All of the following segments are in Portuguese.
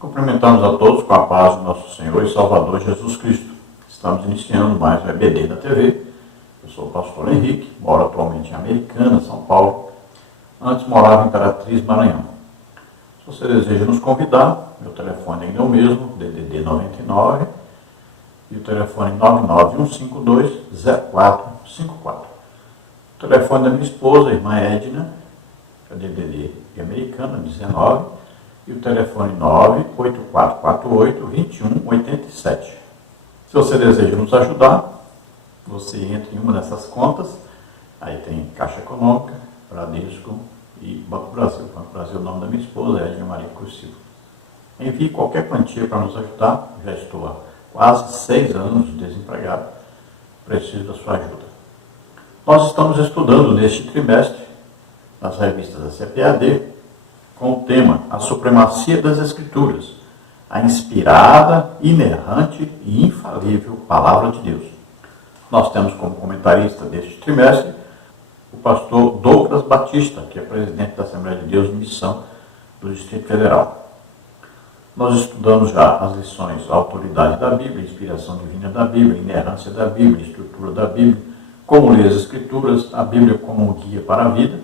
Cumprimentamos a todos com a paz do nosso Senhor e Salvador Jesus Cristo. Estamos iniciando mais um EBD da TV. Eu sou o pastor Henrique, moro atualmente em Americana, São Paulo. Antes morava em Imperatriz, Maranhão. Se você deseja nos convidar, meu telefone ainda é o mesmo, DDD 99, e o telefone 99152-0454. O telefone da minha esposa, a irmã Edna, que é DDD de Americana, 19, e o telefone 98448-2187. Se você deseja nos ajudar, você entra em uma dessas contas, aí tem Caixa Econômica, Bradesco e Banco Brasil. Banco Brasil é o nome da minha esposa, Edna Maria Cursivo. Envie qualquer quantia para nos ajudar, já estou há quase 6 anos desempregado, preciso da sua ajuda. Nós estamos estudando neste trimestre, nas revistas da CPAD, com o tema A Supremacia das Escrituras, a inspirada, inerrante e infalível Palavra de Deus. Nós temos como comentarista deste trimestre o pastor Douglas Batista, que é presidente da Assembleia de Deus em Missão do Distrito Federal. Nós estudamos já as lições Autoridade da Bíblia, Inspiração Divina da Bíblia, Inerrância da Bíblia, Estrutura da Bíblia, Como ler as Escrituras, a Bíblia como um guia para a vida,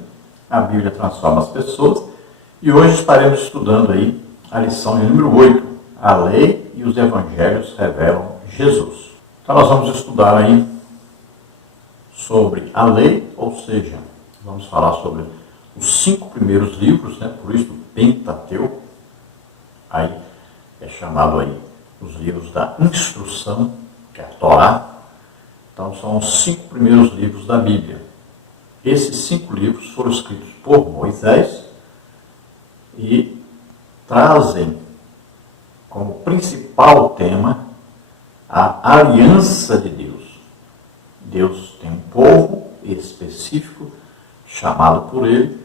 a Bíblia transforma as pessoas. E hoje estaremos estudando aí a lição de número 8, a lei e os evangelhos revelam Jesus. Então nós vamos estudar aí sobre a lei, ou seja, vamos falar sobre os 5 primeiros livros, né? Por isso o Pentateuco, aí é chamado aí os livros da instrução, que é a Torá. Então são os 5 primeiros livros da Bíblia. Esses 5 livros foram escritos por Moisés, e trazem como principal tema a aliança de Deus. Deus tem um povo específico, chamado por ele,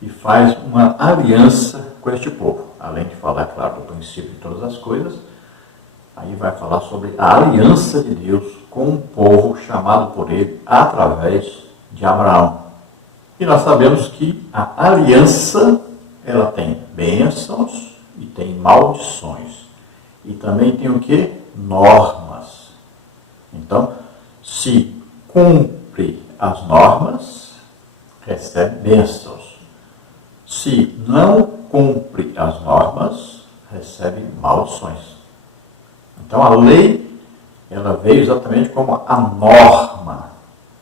e faz uma aliança com este povo. Além de falar, claro, do princípio de todas as coisas, aí vai falar sobre a aliança de Deus com um povo chamado por ele através de Abraão. E nós sabemos que a aliança ela tem bênçãos e tem maldições. E também tem o que? Normas. Então, se cumpre as normas, recebe bênçãos. Se não cumpre as normas, recebe maldições. Então, a lei, ela veio exatamente como a norma,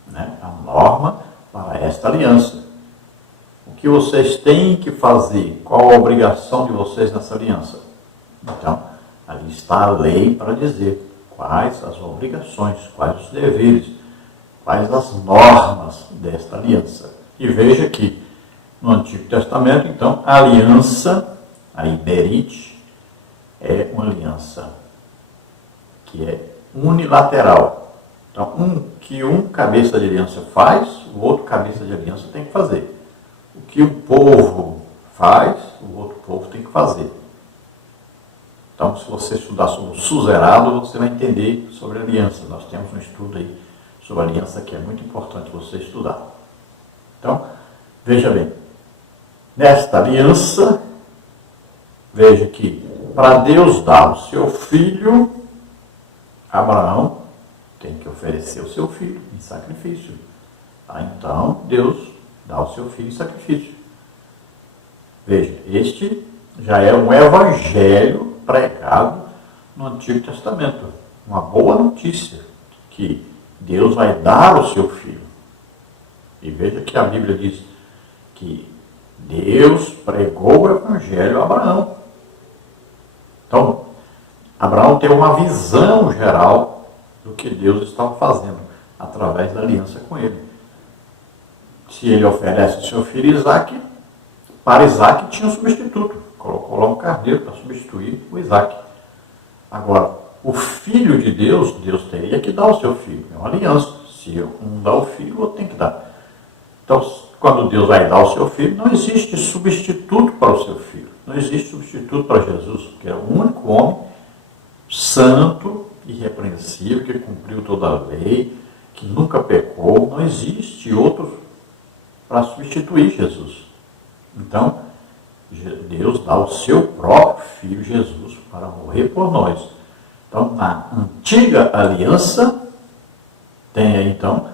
né? A norma para esta aliança. O que vocês têm que fazer? Qual a obrigação de vocês nessa aliança? Então, ali está a lei para dizer quais as obrigações, quais os deveres, quais as normas desta aliança. E veja que no Antigo Testamento, então, a aliança, a Iberite, é uma aliança que é unilateral. Então, um cabeça de aliança faz, o outro cabeça de aliança tem que fazer. O que um povo faz, o outro povo tem que fazer. Então, se você estudar sobre o suzerado, você vai entender sobre aliança. Nós temos um estudo aí sobre aliança que é muito importante você estudar. Então, veja bem. Nesta aliança, veja que para Deus dar o seu filho, Abraão tem que oferecer o seu filho em sacrifício. Então, Deus dá o seu filho em sacrifício. Veja, este já é um evangelho pregado no Antigo Testamento. Uma boa notícia, que Deus vai dar o seu filho. E veja que a Bíblia diz que Deus pregou o evangelho a Abraão. Então, Abraão tem uma visão geral do que Deus estava fazendo através da aliança com ele. Se ele oferece o seu filho Isaque, para Isaque tinha um substituto. Colocou lá um carneiro para substituir o Isaque. Agora, o filho de Deus, Deus teria que dar o seu filho. É uma aliança. Se um dá o filho, o outro tem que dar. Então, quando Deus vai dar o seu filho, não existe substituto para o seu filho. Não existe substituto para Jesus, porque é o único homem santo, irrepreensível, que cumpriu toda a lei, que nunca pecou. Não existe outro para substituir Jesus. Então, Deus dá o seu próprio Filho Jesus para morrer por nós. Então, na antiga aliança, tem aí, então,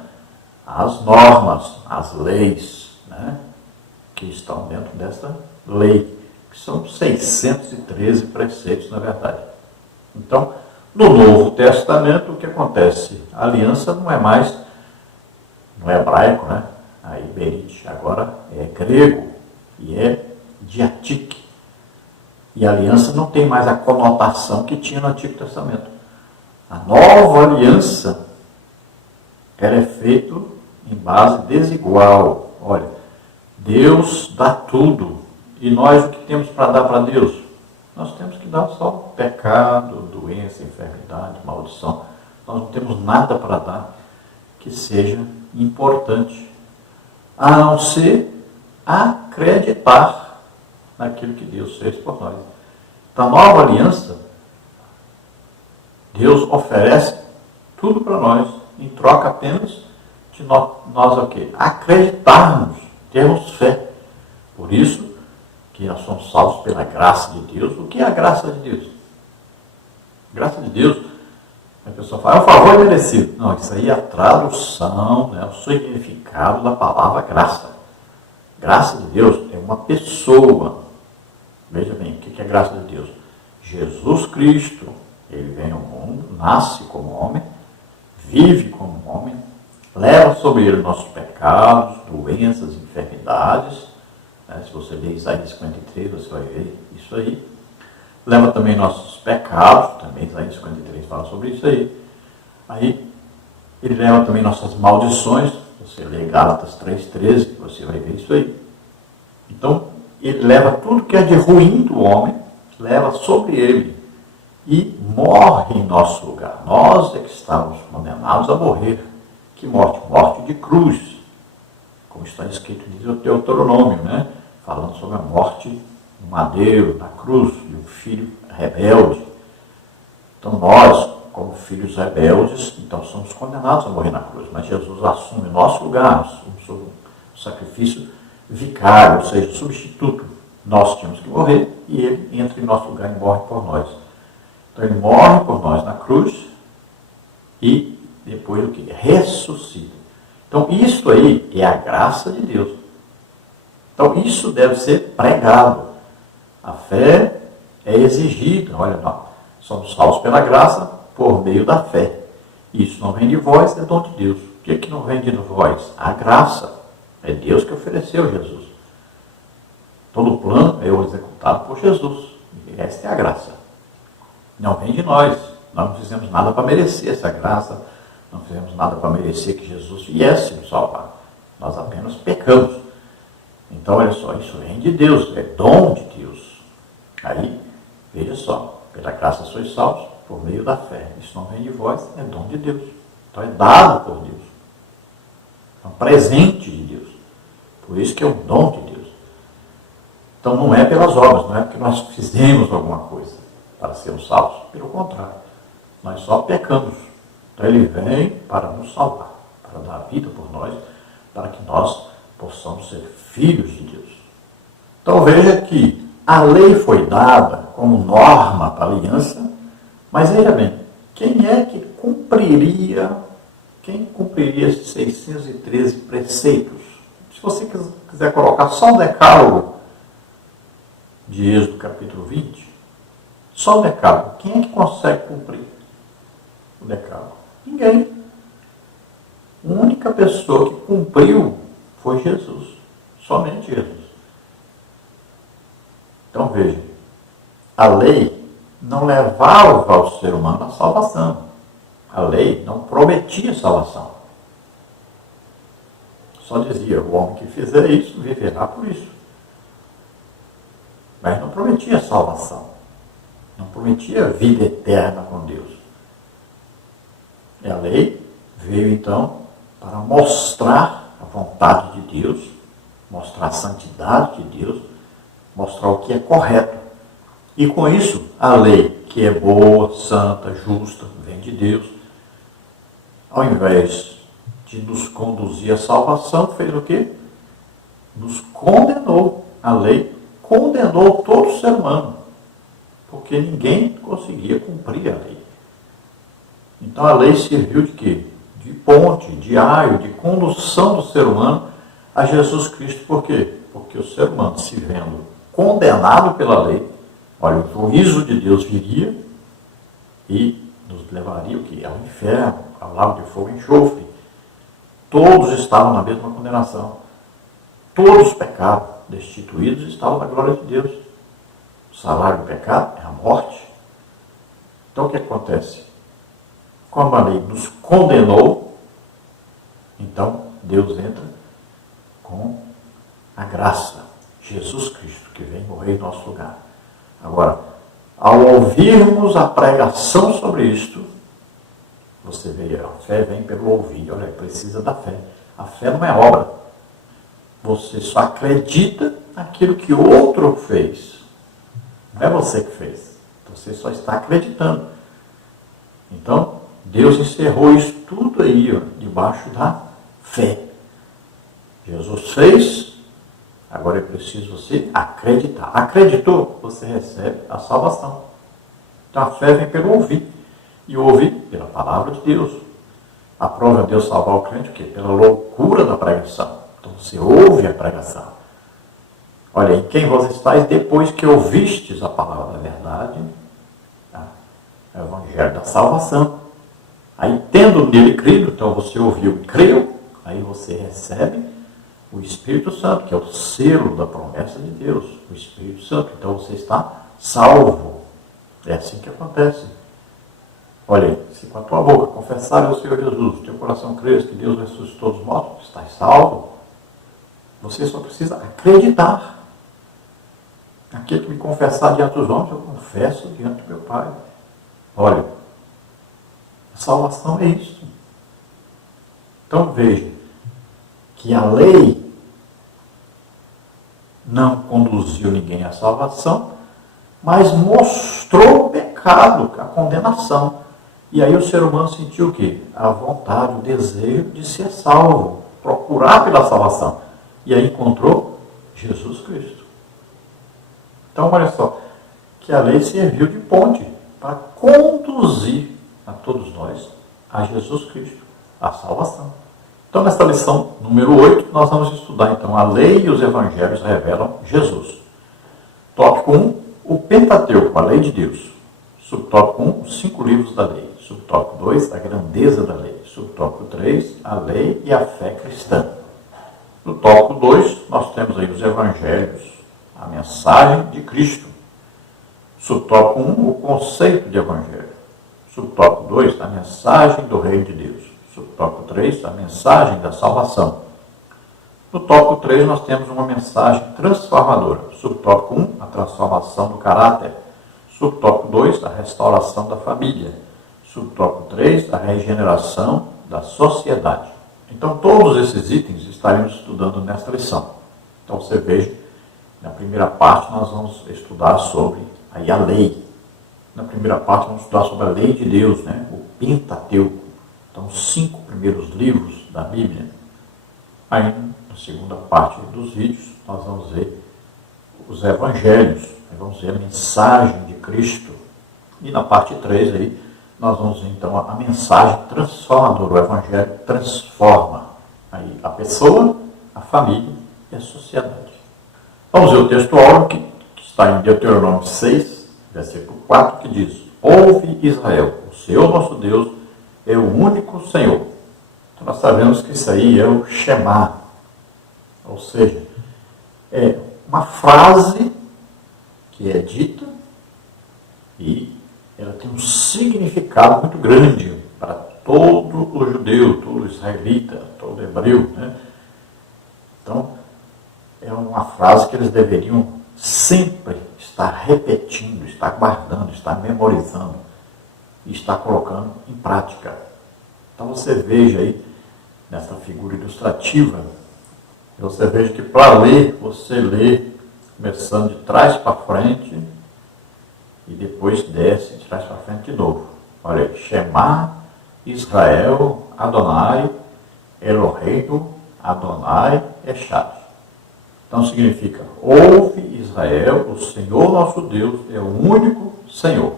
as normas, as leis, né, que estão dentro dessa lei, que são 613 preceitos, na verdade. Então, no Novo Testamento, o que acontece? A aliança não é mais no hebraico, né? Aí, berit, agora é grego e é diatique. E a aliança não tem mais a conotação que tinha no Antigo Testamento. A nova aliança, ela é feita em base desigual. Olha, Deus dá tudo. E nós o que temos para dar para Deus? Nós temos que dar só pecado, doença, enfermidade, maldição. Nós não temos nada para dar que seja importante, a não ser acreditar naquilo que Deus fez por nós. Da nova aliança, Deus oferece tudo para nós, em troca apenas de nós o quê? Acreditarmos, termos fé. Por isso que nós somos salvos pela graça de Deus. O que é a graça de Deus? Graça de Deus, a pessoa fala, é um favor merecido. Não, isso aí é a tradução, né, o significado da palavra graça. Graça de Deus é uma pessoa. Veja bem, o que é graça de Deus? Jesus Cristo, ele vem ao mundo, nasce como homem, vive como homem, leva sobre ele nossos pecados, doenças, enfermidades. Né? Se você ler Isaías 53, você vai ver isso aí. Leva também nossos pecados, também Isaías 53 fala sobre isso aí. Aí, ele leva também nossas maldições, você lê Gálatas 3,13, você vai ver isso aí. Então, ele leva tudo que é de ruim do homem, leva sobre ele e morre em nosso lugar. Nós é que estamos condenados a morrer. Que morte? Morte de cruz, como está escrito em Deuteronômio, né? Falando sobre a morte no madeiro, na cruz, de um filho rebelde. Então nós, como filhos rebeldes, então somos condenados a morrer na cruz, mas Jesus assume o nosso lugar, um sacrifício vicário, ou seja, substituto. Nós tínhamos que morrer e ele entra em nosso lugar e morre por nós. Então ele morre por nós na cruz e depois o que? Ressuscita. Então isso aí é a graça de Deus. Então isso deve ser pregado. A fé é exigida. Olha, nós somos salvos pela graça por meio da fé. Isso não vem de vós, é dom de Deus. O que é que não vem de vós? A graça. É Deus que ofereceu Jesus. Todo o plano é executado por Jesus. E esta é a graça. Não vem de nós. Nós não fizemos nada para merecer essa graça. Não fizemos nada para merecer que Jesus viesse nos salvar. Nós apenas pecamos. Então, olha só, isso vem de Deus. É dom de Deus. Aí, veja só. Pela graça sois salvos por meio da fé. Isso não vem de vós, é dom de Deus. Então, é dado por Deus. É um presente de Deus. Por isso que é um dom de Deus. Então não é pelas obras, não é porque nós fizemos alguma coisa para sermos salvos. Pelo contrário, nós só pecamos. Então ele vem para nos salvar, para dar vida por nós, para que nós possamos ser filhos de Deus. Então veja que a lei foi dada como norma para a aliança, mas veja bem, quem é que cumpriria esses 613 preceitos? Se você quiser colocar só o decálogo de Êxodo capítulo 20, só o decálogo, quem é que consegue cumprir o decálogo? Ninguém. A única pessoa que cumpriu foi Jesus, somente Jesus. Então veja, a lei não levava o ser humano à salvação. A lei não prometia salvação. Só dizia, o homem que fizer isso, viverá por isso. Mas não prometia salvação. Não prometia vida eterna com Deus. E a lei veio então para mostrar a vontade de Deus, mostrar a santidade de Deus, mostrar o que é correto. E com isso, a lei, que é boa, santa, justa, vem de Deus, ao invés de nos conduzir à salvação, fez o quê? Nos condenou. A lei condenou todo ser humano, porque ninguém conseguia cumprir a lei. Então a lei serviu de quê? De ponte, de aio, de condução do ser humano a Jesus Cristo. Por quê? Porque o ser humano, se vendo condenado pela lei, olha, o juízo de Deus viria e nos levaria o quê? Ao inferno, ao lago de fogo e enxofre. Todos estavam na mesma condenação. Todos pecaram, destituídos, estavam na glória de Deus. O salário do pecado é a morte. Então o que acontece? Como a lei nos condenou, então Deus entra com a graça, Jesus Cristo, que vem morrer em nosso lugar. Agora, ao ouvirmos a pregação sobre isto, você vê, a fé vem pelo ouvir. Olha, precisa da fé. A fé não é obra. Você só acredita naquilo que outro fez. Não é você que fez. Você só está acreditando. Então, Deus encerrou isso tudo aí, ó, debaixo da fé. Jesus fez, agora é preciso você acreditar. Acreditou, você recebe a salvação. Então, a fé vem pelo ouvir. E ouvir pela palavra de Deus. A prova de Deus salvar o crente, o quê? Pela loucura da pregação. Então você ouve a pregação. Olha, em quem vós estáis depois que ouvistes a palavra da verdade, tá? É o evangelho da salvação. Aí, tendo nele crido, então você ouviu e creu, aí você recebe o Espírito Santo, que é o selo da promessa de Deus. O Espírito Santo. Então você está salvo. É assim que acontece. Olha aí, se com a tua boca confessares o Senhor Jesus, teu coração crês que Deus ressuscitou dos mortos, estás salvo. Você só precisa acreditar. Aquele que me confessar diante dos homens, eu confesso diante do meu Pai. Olha, a salvação é isso. Então veja que a lei não conduziu ninguém à salvação, mas mostrou o pecado, a condenação. E aí o ser humano sentiu o quê? A vontade, o desejo de ser salvo, procurar pela salvação. E aí encontrou Jesus Cristo. Então, olha só, que a lei serviu de ponte para conduzir a todos nós a Jesus Cristo, a salvação. Então, nesta lição número 8, nós vamos estudar, então, a lei e os evangelhos revelam Jesus. Tópico 1, o Pentateuco, a lei de Deus. Subtópico 1, os 5 livros da lei. Subtópico 2, a grandeza da lei. Subtópico 3, a lei e a fé cristã. No tópico 2, nós temos aí os evangelhos, a mensagem de Cristo. Subtópico 1, o conceito de evangelho. Subtópico 2, a mensagem do reino de Deus. Subtópico 3, a mensagem da salvação. No tópico 3, nós temos uma mensagem transformadora. Subtópico 1, a transformação do caráter. Subtópico 2, a restauração da família. Subtópico 3, a regeneração da sociedade. Então, todos esses itens estaremos estudando nesta lição. Então, você veja, na primeira parte nós vamos estudar sobre aí a lei. Na primeira parte vamos estudar sobre a lei de Deus, né? O Pentateuco. Então, os 5 primeiros livros da Bíblia. Aí, na segunda parte dos vídeos, nós vamos ver os evangelhos. Aí vamos ver a mensagem de Cristo. E na parte 3 aí, nós vamos ver então a mensagem transformadora. O evangelho transforma aí a pessoa, a família e a sociedade. Vamos ver o texto áureo que está em Deuteronômio 6, versículo 4, que diz: Ouve Israel, o Senhor nosso Deus é o único Senhor. Então nós sabemos que isso aí é o Shema, ou seja, é uma frase que é dita e ela tem um significado muito grande para todo o judeu, todo o israelita, todo o hebreu, né? Então, é uma frase que eles deveriam sempre estar repetindo, estar guardando, estar memorizando e estar colocando em prática. Então, você veja aí, nessa figura ilustrativa, você veja que para ler, você lê começando de trás para frente e depois desce de trás para frente de novo. Olha aí, Shema, Israel, Adonai, Eloheinu, Adonai, Echad. Então significa, ouve Israel, o Senhor nosso Deus é o único Senhor.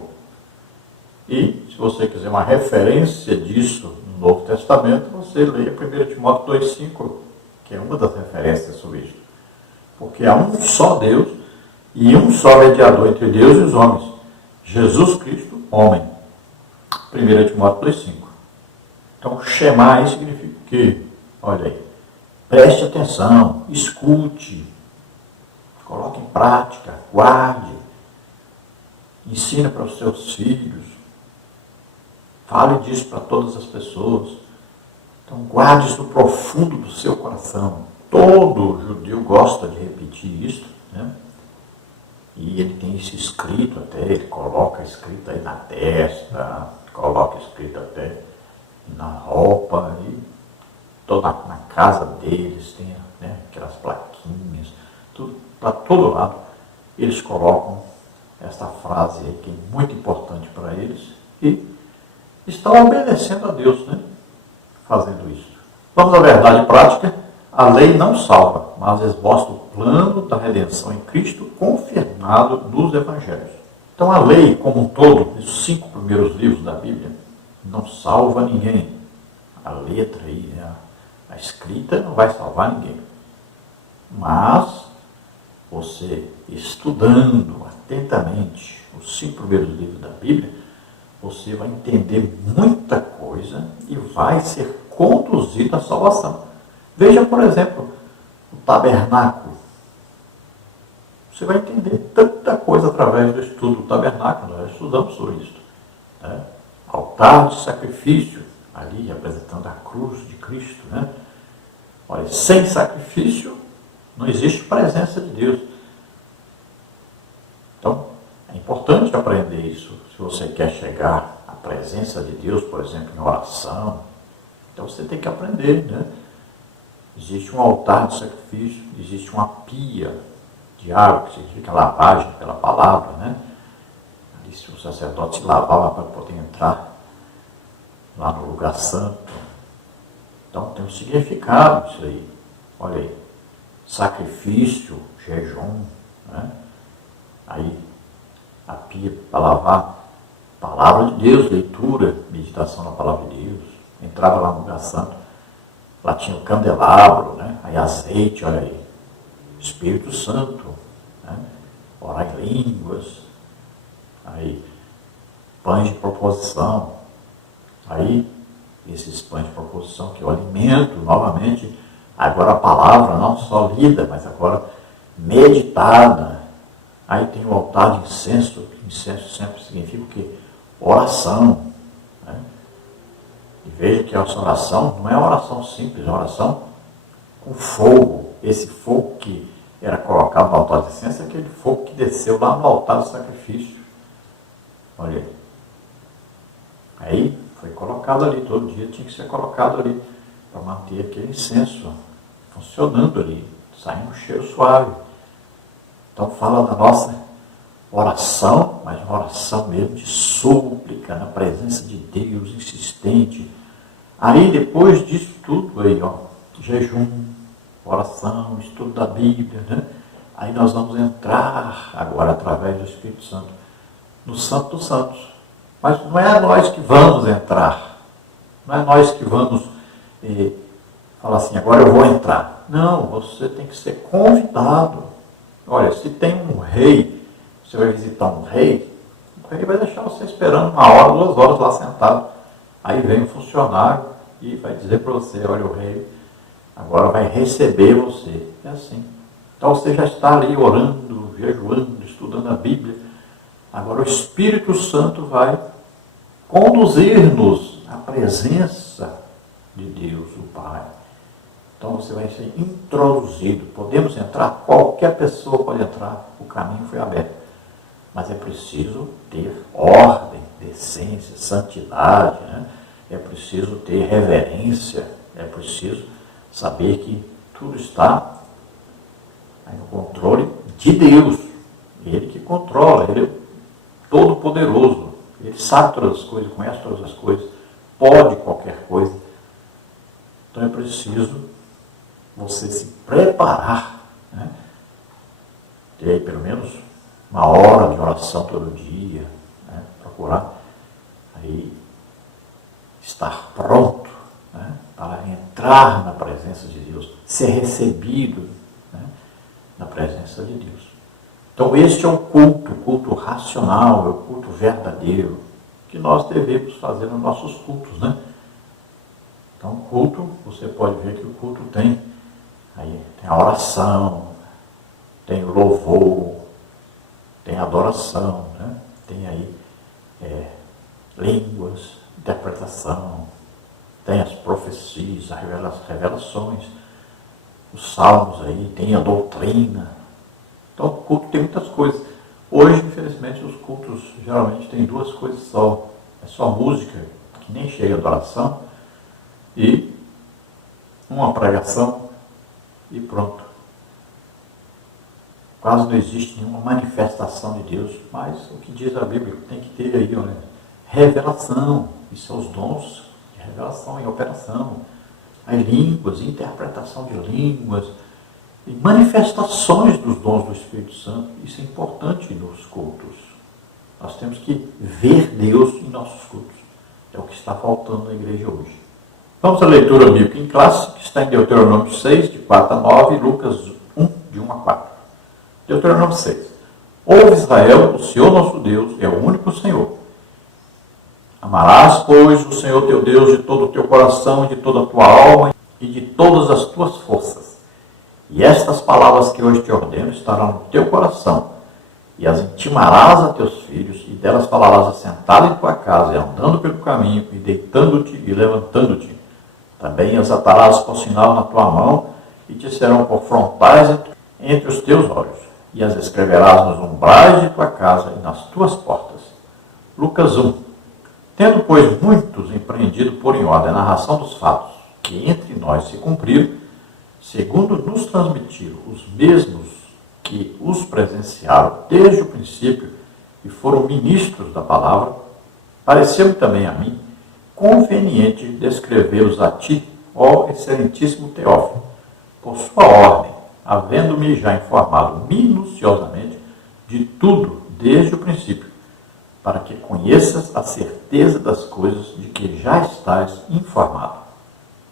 E, se você quiser uma referência disso no Novo Testamento, você leia 1 Timóteo 2,5, que é uma das referências sobre isso. Porque há um só Deus e um só mediador entre Deus e os homens, Jesus Cristo, homem. 1 Timóteo 2,5. Então, Shema significa que, olha aí, preste atenção, escute, coloque em prática, guarde, ensine para os seus filhos, fale disso para todas as pessoas. Então, guarde isso no profundo do seu coração. Todo judeu gosta de repetir isso, né? E ele tem isso escrito até, ele coloca escrito aí na testa, coloca escrito até na roupa, e toda na casa deles tem, né, aquelas plaquinhas, tudo, para todo lado eles colocam essa frase aí que é muito importante para eles e estão obedecendo a Deus, né, fazendo isso. Vamos à verdade prática. A lei não salva, mas esboça o plano da redenção em Cristo confirmado nos Evangelhos. Então a lei como um todo, os 5 primeiros livros da Bíblia, não salva ninguém. A letra aí, né, a escrita não vai salvar ninguém. Mas você estudando atentamente os 5 primeiros livros da Bíblia, você vai entender muita coisa e vai ser conduzido à salvação. Veja, por exemplo, o tabernáculo. Você vai entender tanta coisa através do estudo do tabernáculo. Nós estudamos sobre isso, né? Altar de sacrifício, ali representando a cruz de Cristo, né? Olha, sem sacrifício não existe presença de Deus. Então, é importante aprender isso. Se você quer chegar à presença de Deus, por exemplo, em oração, então você tem que aprender, né? Existe um altar de sacrifício, existe uma pia de água, que significa lavagem pela palavra, né? Ali se o sacerdote se lavava para poder entrar lá no lugar santo. Então tem um significado isso aí. Olha aí, sacrifício, jejum, né? Aí a pia para lavar, palavra de Deus, leitura, meditação na palavra de Deus. Entrava lá no lugar santo. Lá tinha o candelabro, né? Aí azeite, olha aí, Espírito Santo, né? Orar em línguas, aí pães de proposição, aí esses pães de proposição que é o alimento, novamente, agora a palavra não só lida, mas agora meditada. Aí tem o altar de incenso, incenso sempre significa o quê? Oração, né? E veja que essa oração não é uma oração simples, é uma oração com fogo. Esse fogo que era colocado no altar de incenso é aquele fogo que desceu lá no altar do sacrifício. Olha aí. Aí foi colocado ali, todo dia tinha que ser colocado ali, para manter aquele incenso funcionando ali, saindo um cheiro suave. Então fala da nossa oração, mas uma oração mesmo de súplica, na presença de Deus, insistente. Aí depois disso tudo aí, ó, jejum, oração, estudo da Bíblia, né? Aí nós vamos entrar agora através do Espírito Santo no Santo dos Santos. Mas não é nós que vamos entrar, não é nós que vamos falar assim, agora eu vou entrar. Não, você tem que ser convidado. Olha, se tem um rei, você vai visitar um rei, o rei vai deixar você esperando 1 hora, 2 horas lá sentado. Aí vem um funcionário e vai dizer para você, olha, o rei agora vai receber você. É assim. Então você já está ali orando, jejuando, estudando a Bíblia. Agora o Espírito Santo vai conduzir-nos à presença de Deus, o Pai. Então você vai ser introduzido. Podemos entrar, qualquer pessoa pode entrar, o caminho foi aberto. Mas é preciso ter ordem, decência, santidade, né? É preciso ter reverência, é preciso saber que tudo está no controle de Deus. Ele que controla, Ele é todo-poderoso. Ele sabe todas as coisas, conhece todas as coisas, pode qualquer coisa. Então é preciso você se preparar, né, ter aí pelo menos uma hora de oração todo dia, né? Procurar aí estar pronto, né? Para entrar na presença de Deus, ser recebido, né? Na presença de Deus. Então este é o culto racional, é o culto verdadeiro, que nós devemos fazer nos nossos cultos, né? Então culto, você pode ver que o culto tem a oração, tem o louvor, tem a adoração, né? Tem aí línguas, interpretação, tem as profecias, as revelações, os salmos aí, tem a doutrina. Então o culto tem muitas coisas. Hoje, infelizmente, os cultos geralmente têm duas coisas só. É só música, que nem chega a adoração, e uma pregação e pronto. Quase não existe nenhuma manifestação de Deus, mas o que diz a Bíblia tem que ter aí, olha, revelação. Isso são os dons de revelação em operação. As línguas, interpretação de línguas, e manifestações dos dons do Espírito Santo. Isso é importante nos cultos. Nós temos que ver Deus em nossos cultos. É o que está faltando na igreja hoje. Vamos à leitura bíblica em classe, que está em Deuteronômio 6, de 4 a 9, e Lucas 1, de 1 a 4. Deuteronômio 6. Ouve, Israel, o Senhor nosso Deus é o único Senhor. Amarás, pois, o Senhor teu Deus de todo o teu coração, e de toda a tua alma, e de todas as tuas forças. E estas palavras que hoje te ordeno estarão no teu coração, e as intimarás a teus filhos, e delas falarás assentado em tua casa, e andando pelo caminho, e deitando-te e levantando-te. Também as atarás por sinal na tua mão, e te serão por frontais entre os teus olhos, e as escreverás nos umbrais de tua casa e nas tuas portas. Lucas 1. Tendo, pois, muitos empreendido por em ordem a narração dos fatos que entre nós se cumpriram, segundo nos transmitiram os mesmos que os presenciaram desde o princípio e foram ministros da palavra, pareceu-me também a mim conveniente descrevê-los a ti, ó excelentíssimo Teófilo, por sua ordem, havendo-me já informado minuciosamente de tudo desde o princípio, para que conheças a certeza das coisas de que já estás informado.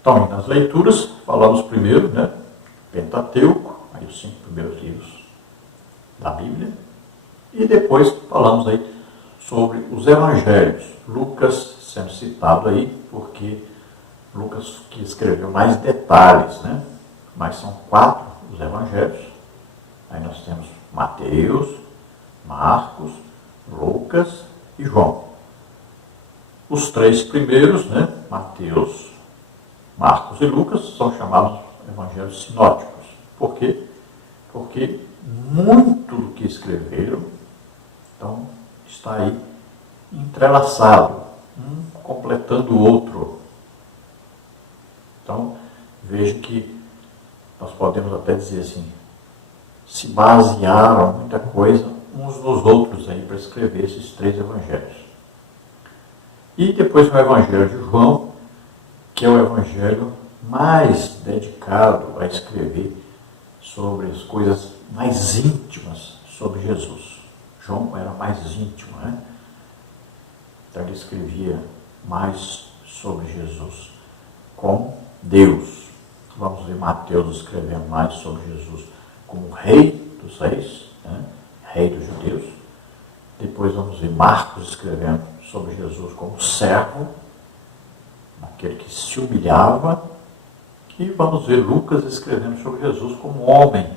Então, nas leituras, falamos primeiro, né, Pentateuco, aí os 5 primeiros livros da Bíblia, e depois falamos aí sobre os evangelhos. Lucas sendo citado aí, porque Lucas que escreveu mais detalhes, né? Mas são 4 os evangelhos. Aí nós temos Mateus, Marcos, Lucas e João. Os 3 primeiros, né? Mateus, Marcos e Lucas, são chamados evangelhos sinóticos. Por quê? Porque muito do que escreveram, então, está aí entrelaçado, um completando o outro. Então, veja que nós podemos até dizer assim, se basearam muita coisa uns nos outros aí para escrever esses 3 evangelhos. E depois o evangelho de João, que é o evangelho mais dedicado a escrever sobre as coisas mais íntimas sobre Jesus. João era mais íntimo, né? Então ele escrevia mais sobre Jesus como Deus. Vamos ver Mateus escrevendo mais sobre Jesus como rei dos reis, né? Rei dos judeus. Depois vamos ver Marcos escrevendo sobre Jesus como servo, aquele que se humilhava. E vamos ver Lucas escrevendo sobre Jesus como homem.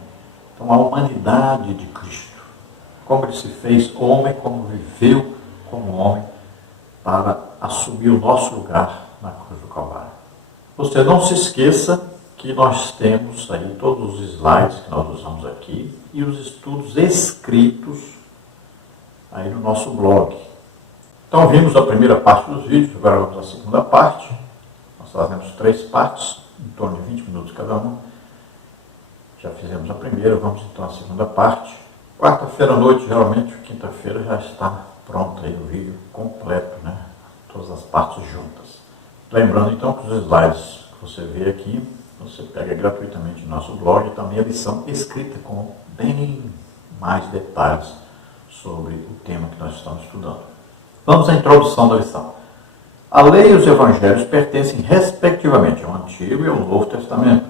Então a humanidade de Cristo. Como ele se fez homem, como viveu como homem para assumir o nosso lugar na cruz do Calvário. Você não se esqueça que nós temos aí todos os slides que nós usamos aqui e os estudos escritos aí no nosso blog. Então vimos a primeira parte dos vídeos, agora vamos à segunda parte. Nós fazemos 3 partes, em torno de 20 minutos cada uma. Já fizemos a primeira, vamos então à segunda parte. Quarta-feira à noite, geralmente, quinta-feira já está pronto aí o vídeo completo, né? Todas as partes juntas. Lembrando então que os slides que você vê aqui, você pega gratuitamente no nosso blog, e também a lição escrita com bem mais detalhes sobre o tema que nós estamos estudando. Vamos à introdução da lição. A lei e os evangelhos pertencem respectivamente ao Antigo e ao Novo Testamento.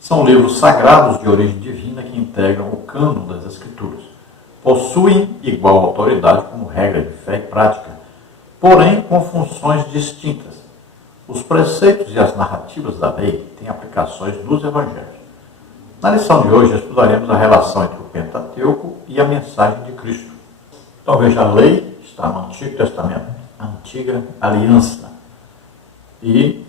São livros sagrados de origem divina que integram o cânon das Escrituras. Possuem igual autoridade como regra de fé e prática, porém com funções distintas. Os preceitos e as narrativas da lei têm aplicações nos evangelhos. Na lição de hoje estudaremos a relação entre o Pentateuco e a mensagem de Cristo. Então veja, a lei está no Antigo Testamento, a antiga aliança, e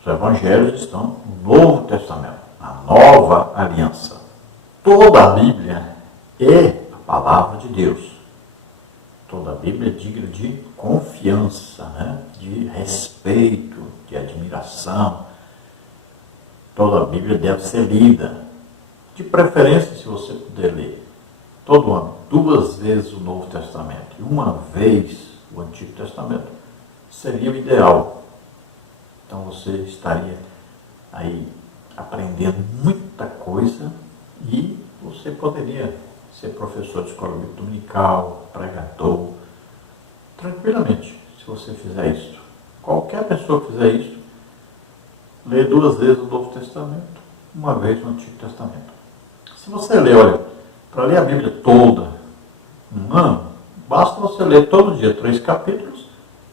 os evangelhos estão no Novo Testamento, a nova aliança. Toda a Bíblia é a palavra de Deus. Toda a Bíblia é digna de confiança, né? De respeito, de admiração. Toda a Bíblia deve ser lida. De preferência, se você puder ler todo ano, 2 vezes o Novo Testamento e 1 vez o Antigo Testamento, seria o ideal. Então você estaria aí aprendendo muita coisa e você poderia ser professor de escola bíblica dominical, pregador, tranquilamente, se você fizer isso. Qualquer pessoa que fizer isso, lê 2 vezes o Novo Testamento, 1 vez o Antigo Testamento. Se você ler, olha, para ler a Bíblia toda, um ano, basta você ler todo dia 3 capítulos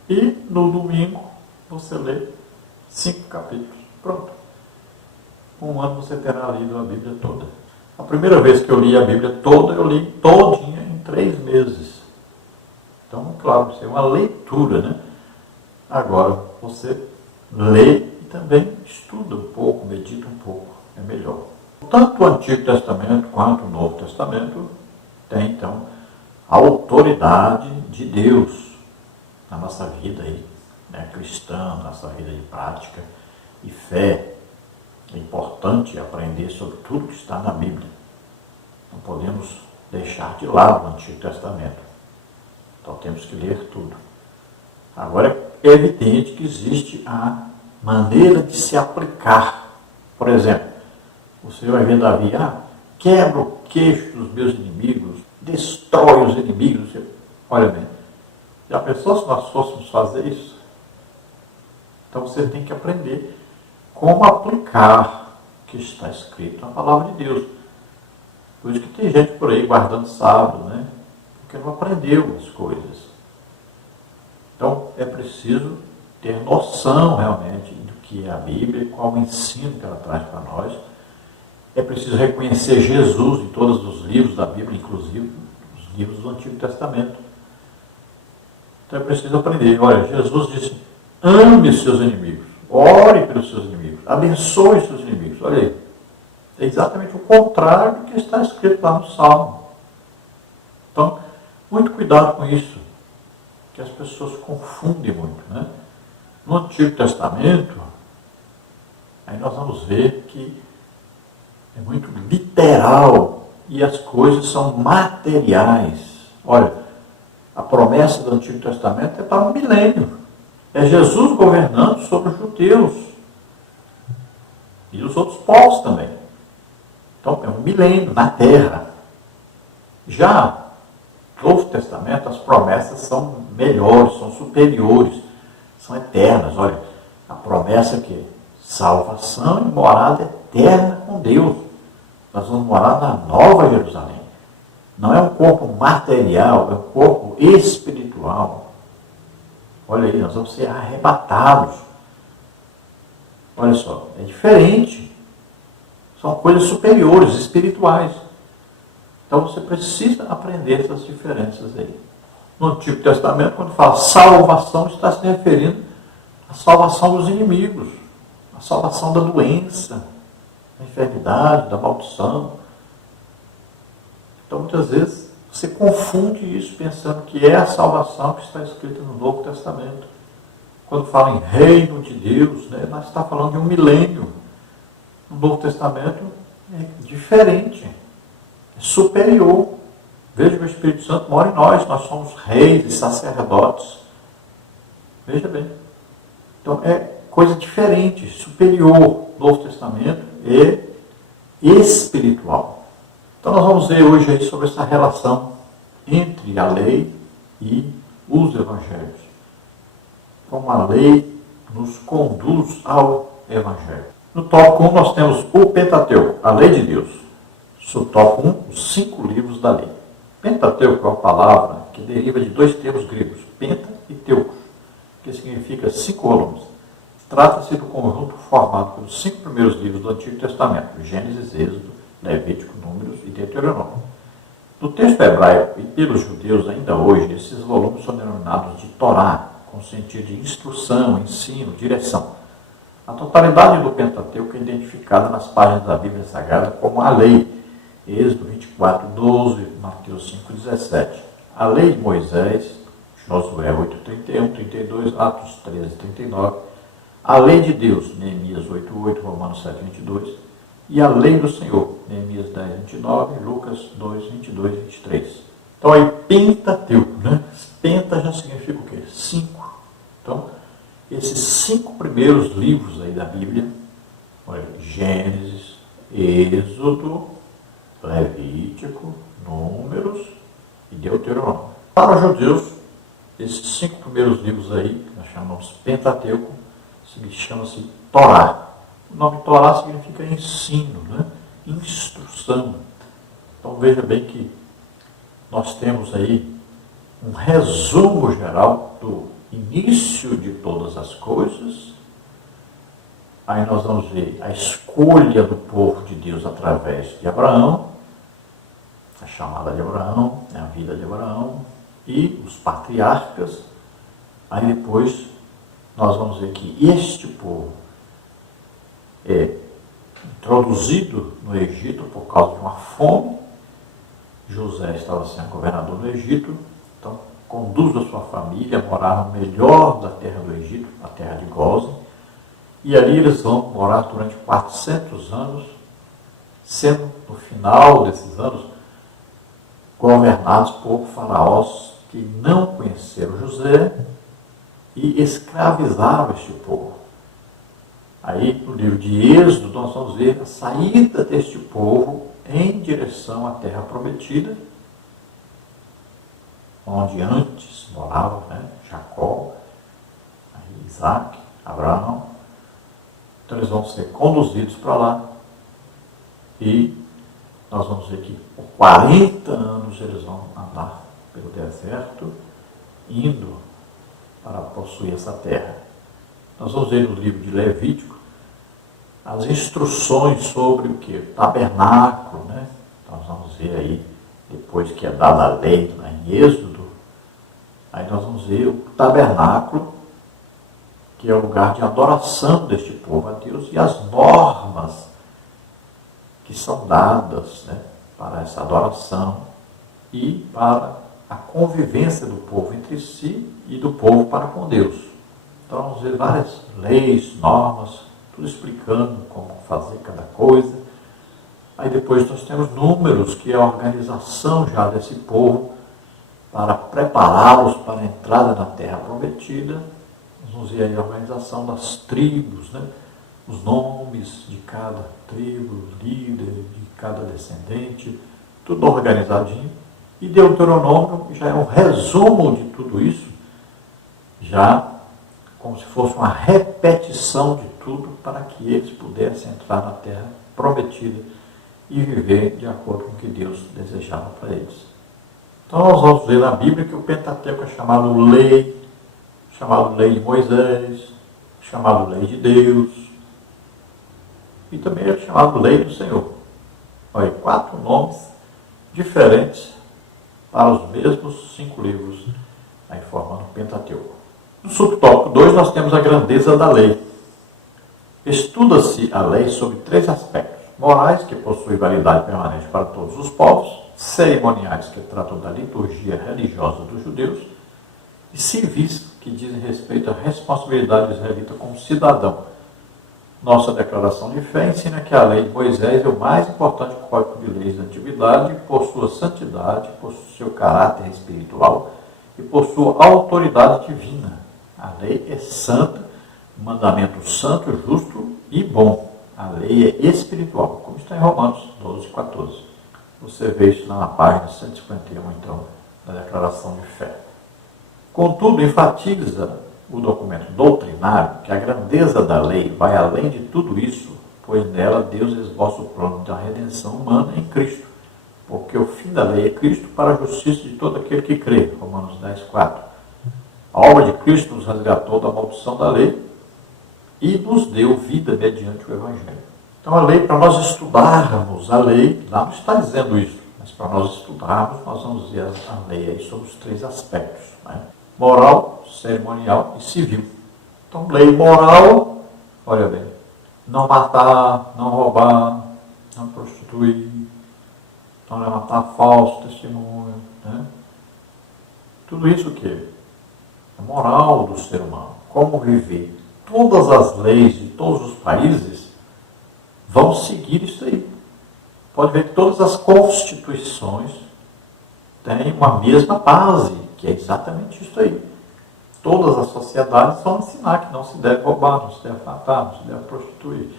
e no domingo você lê 5 capítulos. Pronto. 1 ano você terá lido a Bíblia toda. A primeira vez que eu li a Bíblia toda, eu li todinha em 3 meses. Então, claro, isso é uma leitura, né? Agora, você lê e também estuda um pouco, medita um pouco. É melhor. Tanto o Antigo Testamento quanto o Novo Testamento tem, então, a autoridade de Deus na nossa vida aí, né, cristã, na nossa vida de prática e fé. É importante aprender sobre tudo que está na Bíblia. Não podemos deixar de lado o Antigo Testamento. Então temos que ler tudo. Agora é evidente que existe a maneira de se aplicar. Por exemplo, você vai ver Davi, quebra o queixo dos meus inimigos, destrói os inimigos. Olha bem, já pensou se nós fôssemos fazer isso? Então você tem que aprender como aplicar o que está escrito na palavra de Deus. Por isso que tem gente por aí guardando sábado, né? Porque não aprendeu as coisas. Então é preciso ter noção realmente do que é a Bíblia, qual o ensino que ela traz para nós. É preciso reconhecer Jesus em todos os livros da Bíblia, inclusive os livros do Antigo Testamento. Então é preciso aprender. Olha, Jesus disse, ame seus inimigos, ore pelos seus inimigos, abençoe seus inimigos. Olha aí, é exatamente o contrário do que está escrito lá no Salmo. Então, muito cuidado com isso, que as pessoas confundem muito, né? No Antigo Testamento, aí nós vamos ver que é muito literal e as coisas são materiais. Olha, a promessa do Antigo Testamento é para um milênio. É Jesus governando sobre os judeus e os outros povos também. Então, é um milênio na terra. Já no Novo Testamento, as promessas são melhores, são superiores, são eternas. Olha, a promessa que salvação e morada eterna com Deus. Nós vamos morar na Nova Jerusalém. Não é um corpo material, é um corpo espiritual. Olha aí, nós vamos ser arrebatados. Olha só, é diferente. São coisas superiores, espirituais. Então você precisa aprender essas diferenças aí. No Antigo Testamento, quando fala salvação, está se referindo à salvação dos inimigos, à salvação da doença, da enfermidade, da maldição. Então muitas vezes você confunde isso pensando que é a salvação que está escrita no Novo Testamento. Quando fala em reino de Deus, né, nós estamos falando de um milênio. No Novo Testamento é diferente, é superior. Veja que o Espírito Santo mora em nós somos reis e sacerdotes. Veja bem. Então é coisa diferente, superior. O Novo Testamento é espiritual. Então nós vamos ver hoje aí sobre essa relação entre a lei e os evangelhos. Como a lei nos conduz ao evangelho. No tópico 1 nós temos o Pentateuco, a lei de Deus. Subtópico 1, os 5 livros da lei. Pentateuco é uma palavra que deriva de 2 termos gregos, penta e teucos, que significa 5 volumes. Trata-se do conjunto formado pelos 5 primeiros livros do Antigo Testamento, Gênesis, Êxodo, Levítico, Números e Deuteronômio. No texto hebraico e pelos judeus ainda hoje, esses volumes são denominados de Torá, com sentido de instrução, ensino, direção. A totalidade do Pentateuco é identificada nas páginas da Bíblia Sagrada como a lei, Êxodo 24, 12, Mateus 5, 17. A lei de Moisés, Josué 8, 31, 32, Atos 13, 39. A lei de Deus, Neemias 8, 8, Romanos 7, 22. E a lei do Senhor, Neemias 10, 29, Lucas 2, 22 e 23. Então aí, Pentateuco, né? Penta já significa o quê? 5. Então, esses 5 primeiros livros aí da Bíblia, olha, Gênesis, Êxodo, Levítico, Números e Deuteronômio. Para os judeus, esses 5 primeiros livros aí, que nós chamamos Pentateuco, chama-se Torá. O nome Torá significa ensino, né? Instrução. Então veja bem que nós temos aí um resumo geral do início de todas as coisas. Aí nós vamos ver a escolha do povo de Deus através de Abraão, a chamada de Abraão, a vida de Abraão e os patriarcas. Aí depois nós vamos ver que este povo é introduzido no Egito por causa de uma fome. José estava sendo governador do Egito, então conduz a sua família a morar no melhor da terra do Egito, a terra de Gósen, e ali eles vão morar durante 400 anos, sendo no final desses anos governados por faraós que não conheceram José e escravizaram este povo. Aí, no livro de Êxodo, nós vamos ver a saída deste povo em direção à terra prometida, onde antes moravam, né, Jacó, Isaac, Abraão. Então eles vão ser conduzidos para lá e nós vamos ver que por 40 anos eles vão andar pelo deserto, indo para possuir essa terra. Nós vamos ver no livro de Levítico as instruções sobre o que? O tabernáculo, né? Nós vamos ver aí, depois que é dada a lei lá em Êxodo, aí nós vamos ver o tabernáculo, que é o lugar de adoração deste povo a Deus, e as normas que são dadas, né, para essa adoração e para a convivência do povo entre si e do povo para com Deus. Então vamos ver várias leis, normas, tudo explicando como fazer cada coisa. Aí depois nós temos Números, que é a organização já desse povo para prepará-los para a entrada na terra prometida. Nós vamos ver aí a organização das tribos, né? Os nomes de cada tribo, líder, de cada descendente, tudo organizadinho. E Deuteronômio já é um resumo de tudo isso, já como se fosse uma repetição de tudo para que eles pudessem entrar na terra prometida e viver de acordo com o que Deus desejava para eles. Então nós vamos ver na Bíblia que o Pentateuco é chamado lei de Moisés, chamado lei de Deus, e também é chamado lei do Senhor. Olha, 4 nomes diferentes para os mesmos 5 livros, aí formando o Pentateuco. No subtópico 2 nós temos a grandeza da lei. Estuda-se a lei sobre 3 aspectos: morais, que possuem validade permanente para todos os povos; cerimoniais, que tratam da liturgia religiosa dos judeus; e civis, que dizem respeito à responsabilidade israelita como cidadão. Nossa declaração de fé ensina que a lei de Moisés é o mais importante código de leis da antiguidade por sua santidade, por seu caráter espiritual e por sua autoridade divina. A lei é santa, um mandamento santo, justo e bom. A lei é espiritual, como está em Romanos 12, 14. Você vê isso lá na página 151, então, da Declaração de Fé. Contudo, enfatiza o documento doutrinário que a grandeza da lei vai além de tudo isso, pois nela Deus esboça o plano da redenção humana em Cristo, porque o fim da lei é Cristo para a justiça de todo aquele que crê. Romanos 10, 4. A obra de Cristo nos resgatou da maldição da lei e nos deu vida mediante o Evangelho. Então a lei, para nós estudarmos a lei, lá não está dizendo isso, mas para nós estudarmos, nós vamos ver a lei aí sobre os 3 aspectos, né? Moral, cerimonial e civil. Então, lei moral, olha bem, não matar, não roubar, não prostituir, não levantar falso testemunho, né? Tudo isso o quê? É moral do ser humano. Como viver? Todas as leis de todos os países vão seguir isso aí. Pode ver que todas as constituições têm uma mesma base, que é exatamente isso aí. Todas as sociedades vão ensinar que não se deve roubar, não se deve matar, não se deve prostituir,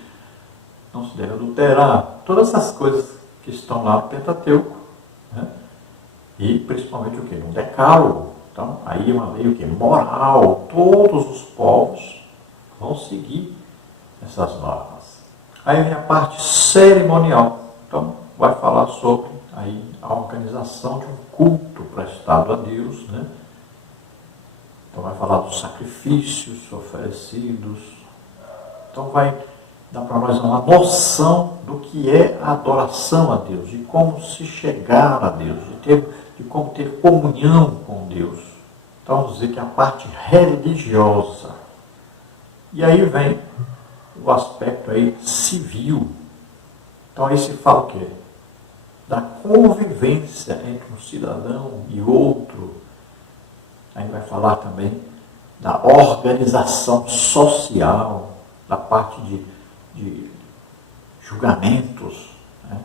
não se deve adulterar. Todas essas coisas que estão lá no Pentateuco, né? E principalmente o quê? No Decálogo. Então, aí é uma lei o quê? Moral. Todos os povos vão seguir essas normas. Aí vem a parte cerimonial. Então, vai falar sobre aí a organização de um culto prestado a Deus, né? Então, vai falar dos sacrifícios oferecidos. Então, vai dar para nós uma noção do que é a adoração a Deus, de como se chegar a Deus, de como ter comunhão com Deus. Então, vamos dizer que a parte religiosa. E aí vem o aspecto aí civil. Então, aí se fala o quê? Da convivência entre um cidadão e outro. Aí vai falar também da organização social, da parte de julgamentos, né?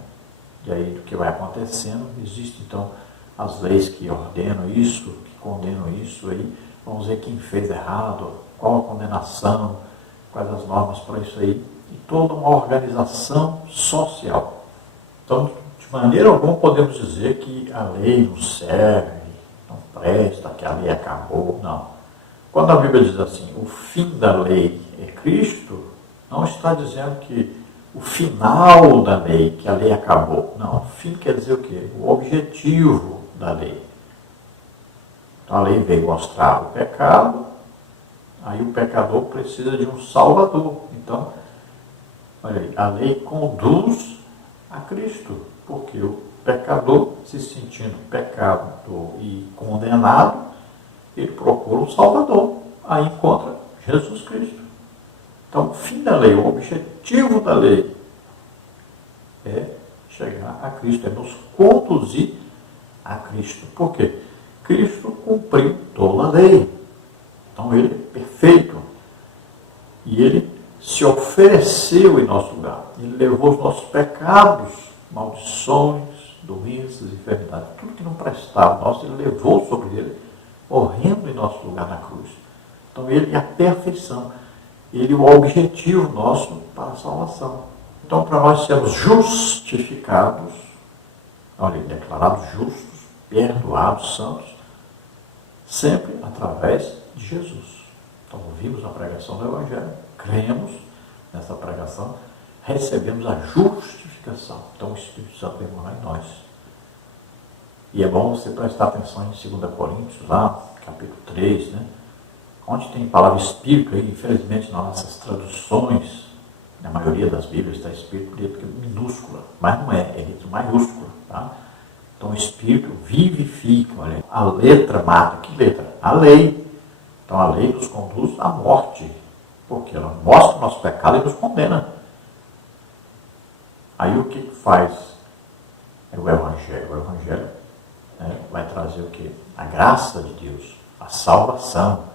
E aí do que vai acontecendo. Existem então as leis que ordenam isso, que condenam isso aí. Vamos ver quem fez errado, qual a condenação, quais as normas para isso aí. E toda uma organização social. Então, de maneira alguma podemos dizer que a lei não serve, não presta, que a lei acabou. Não. Quando a Bíblia diz assim, o fim da lei é Cristo, não está dizendo que o final da lei, que a lei acabou. Não, o fim quer dizer o quê? O objetivo da lei. Então a lei veio mostrar o pecado, aí o pecador precisa de um salvador. Então, olha aí, a lei conduz a Cristo, porque o pecador, se sentindo pecador e condenado, ele procura um salvador, aí encontra Jesus Cristo. Então, o fim da lei, o objetivo da lei é chegar a Cristo, é nos conduzir a Cristo. Por quê? Cristo cumpriu toda a lei. Então, ele é perfeito. E ele se ofereceu em nosso lugar. Ele levou os nossos pecados, maldições, doenças, enfermidades, tudo que não prestava nosso, ele levou sobre ele, morrendo em nosso lugar na cruz. Então, ele é a perfeição. Ele é o objetivo nosso para a salvação. Então, para nós sermos justificados, olha, declarados justos, perdoados, santos, sempre através de Jesus. Então, ouvimos a pregação do Evangelho, cremos nessa pregação, recebemos a justificação. Então, o Espírito Santo vem morar em nós. E é bom você prestar atenção em 2 Coríntios, lá, capítulo 3, né? Onde tem palavra Espírito, aí, infelizmente, nas nossas traduções, na maioria das Bíblias está Espírito porque é minúscula, mas não é letra maiúscula, tá? Então, o Espírito vivifica, olha, a letra mata. Que letra? A lei. Então, a lei nos conduz à morte, porque ela mostra o nosso pecado e nos condena. Aí, o que faz o Evangelho? O Evangelho, né, vai trazer o quê? A graça de Deus, a salvação.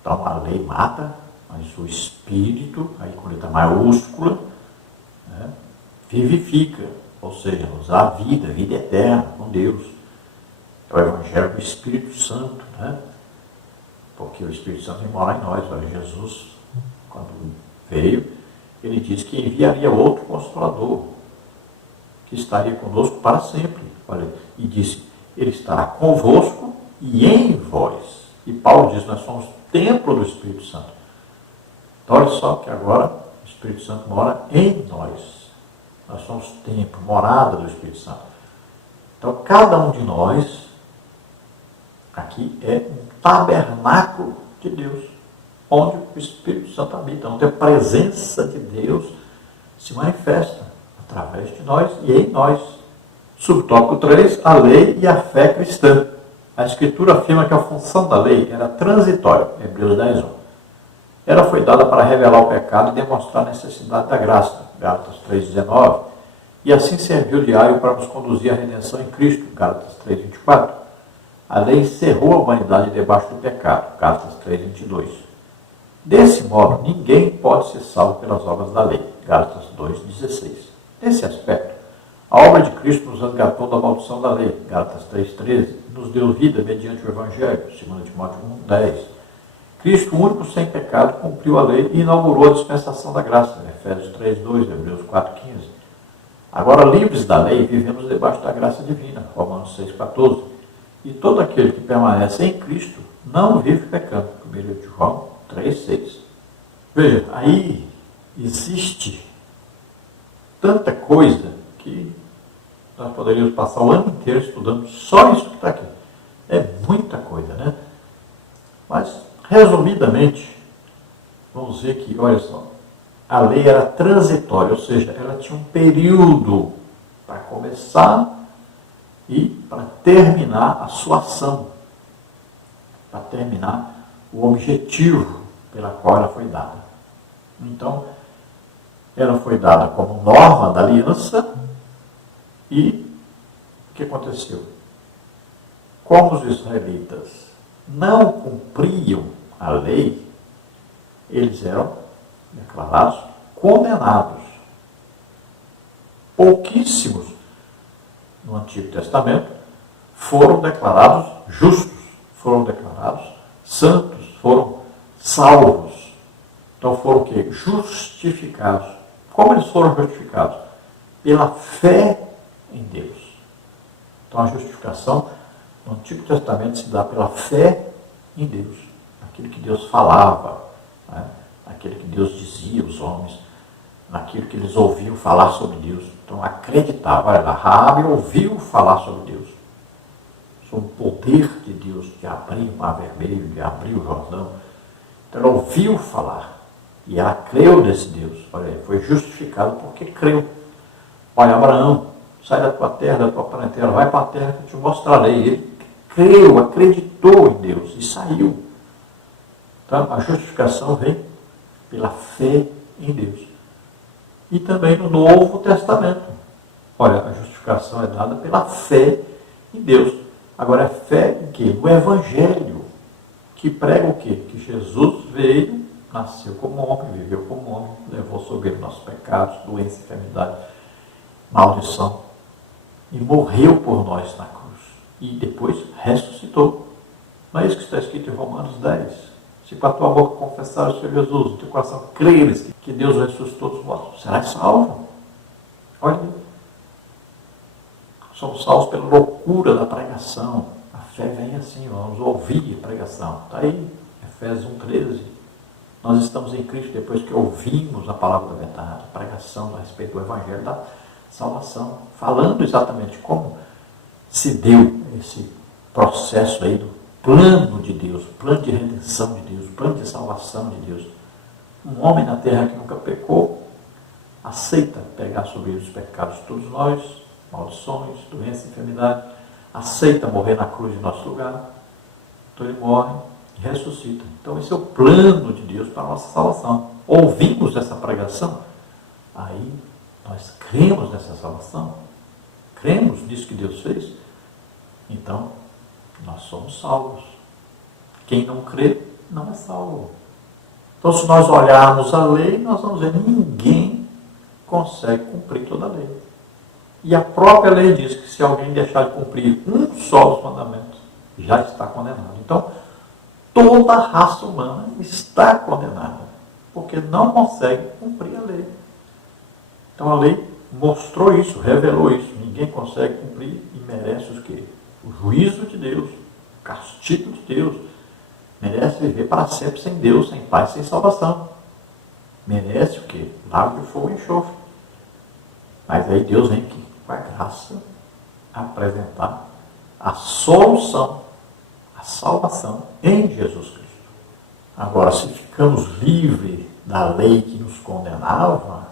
Então, a lei mata, mas o Espírito, aí com letra maiúscula, né, vivifica, ou seja, nos dá vida eterna com Deus. É o Evangelho do Espírito Santo, né? Porque o Espírito Santo vem morar em nós. Olha, Jesus, quando veio, ele disse que enviaria outro Consolador, que estaria conosco para sempre. Olha, e disse, ele estará convosco e em vós. E Paulo diz, nós somos templo do Espírito Santo. Então, olha só que agora o Espírito Santo mora em nós. Nós somos templo, morada do Espírito Santo. Então, cada um de nós aqui é um tabernáculo de Deus, onde o Espírito Santo habita, onde a presença de Deus se manifesta através de nós e em nós. Subtópico 3, a lei e a fé cristã. A Escritura afirma que a função da lei era transitória, Hebreus 10:1. Ela foi dada para revelar o pecado e demonstrar a necessidade da graça, Gálatas 3:19. E assim serviu de aio para nos conduzir à redenção em Cristo, Gálatas 3:24. A lei encerrou a humanidade debaixo do pecado, Gálatas 3:22. Desse modo, ninguém pode ser salvo pelas obras da lei, Gálatas 2:16. Nesse aspecto, a obra de Cristo nos resgatou da maldição da lei, Gálatas 3:13, nos deu vida mediante o Evangelho, 2 Timóteo 1:10. Cristo, único sem pecado, cumpriu a lei e inaugurou a dispensação da graça, Efésios 3:2, Hebreus 4:15. Agora, livres da lei, vivemos debaixo da graça divina, Romanos 6:14. E todo aquele que permanece em Cristo não vive pecando, 1 João 3:6. Veja, aí existe tanta coisa que nós poderíamos passar o ano inteiro estudando só isso que está aqui. É muita coisa, né? Mas, resumidamente, vamos dizer que, olha só, a lei era transitória, ou seja, ela tinha um período para começar e para terminar a sua ação, para terminar o objetivo pela qual ela foi dada. Então, ela foi dada como norma da aliança e o que aconteceu? Como os israelitas não cumpriam a lei, eles eram declarados condenados. Pouquíssimos no Antigo Testamento foram declarados justos, foram declarados santos, foram salvos. Então foram o quê? Justificados. Como eles foram justificados? Pela fé em Deus. Então a justificação no Antigo Testamento se dá pela fé em Deus. Aquilo que Deus falava, né? Aquilo que Deus dizia aos homens, naquilo que eles ouviam falar sobre Deus. Então acreditava, olha lá, Raabe ouviu falar sobre Deus, sobre o poder de Deus de abrir o Mar Vermelho, de abrir o Jordão. Então ela ouviu falar e ela creu nesse Deus. Olha, foi justificado porque creu. Olha, Abraão, sai da tua terra, da tua parentela, vai para a terra que eu te mostrarei. Ele creu, acreditou em Deus e saiu. Então a justificação vem pela fé em Deus. E também no Novo Testamento. Olha, a justificação é dada pela fé em Deus. Agora, é fé em quê? No Evangelho, que prega o quê? Que Jesus veio, nasceu como homem, viveu como homem, levou sobre ele nossos pecados, doença, enfermidade, maldição, e morreu por nós na cruz. E depois ressuscitou. Não é isso que está escrito em Romanos 10? Se com a tua boca confessares o Senhor Jesus, no teu coração creres que Deus ressuscitou dos mortos, serás salvo. Olha, somos salvos pela loucura da pregação. A fé vem assim, vamos ouvir a pregação. Está aí, Efésios 1:13. Nós estamos em Cristo depois que ouvimos a palavra da verdade, a pregação a respeito do Evangelho da salvação, falando exatamente como se deu esse processo aí do plano de Deus, plano de redenção de Deus, plano de salvação de Deus. Um homem na terra que nunca pecou, aceita pegar sobre ele os pecados de todos nós, maldições, doença, enfermidade, aceita morrer na cruz em nosso lugar, então ele morre e ressuscita. Então esse é o plano de Deus para a nossa salvação. Ouvimos essa pregação, aí nós cremos nessa salvação, cremos nisso que Deus fez, então nós somos salvos. Quem não crê, não é salvo. Então, se nós olharmos a lei, nós vamos ver que ninguém consegue cumprir toda a lei. E a própria lei diz que se alguém deixar de cumprir um só dos mandamentos, já está condenado. Então, toda a raça humana está condenada, porque não consegue cumprir a lei. Então, a lei mostrou isso, revelou isso. Ninguém consegue cumprir e merece o quê? O juízo de Deus, o castigo de Deus. Merece viver para sempre sem Deus, sem paz, sem salvação. Merece o quê? Lago de fogo e enxofre. Mas aí Deus vem aqui, com a graça, apresentar a solução, a salvação em Jesus Cristo. Agora, se ficamos livres da lei que nos condenava,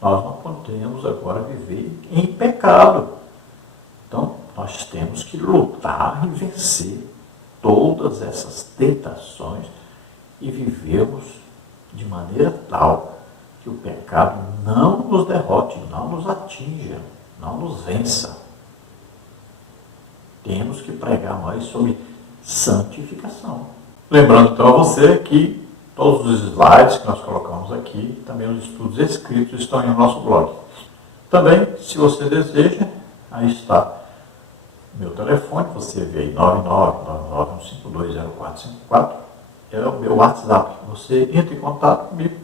nós não podemos agora viver em pecado. Então, nós temos que lutar e vencer todas essas tentações e vivermos de maneira tal que o pecado não nos derrote, não nos atinja, não nos vença. Temos que pregar mais sobre santificação. Lembrando então a você que todos os slides que nós colocamos aqui, também os estudos escritos estão em nosso blog. Também, se você deseja, aí está meu telefone, você vê aí 99991520454, é o meu WhatsApp. Você entra em contato comigo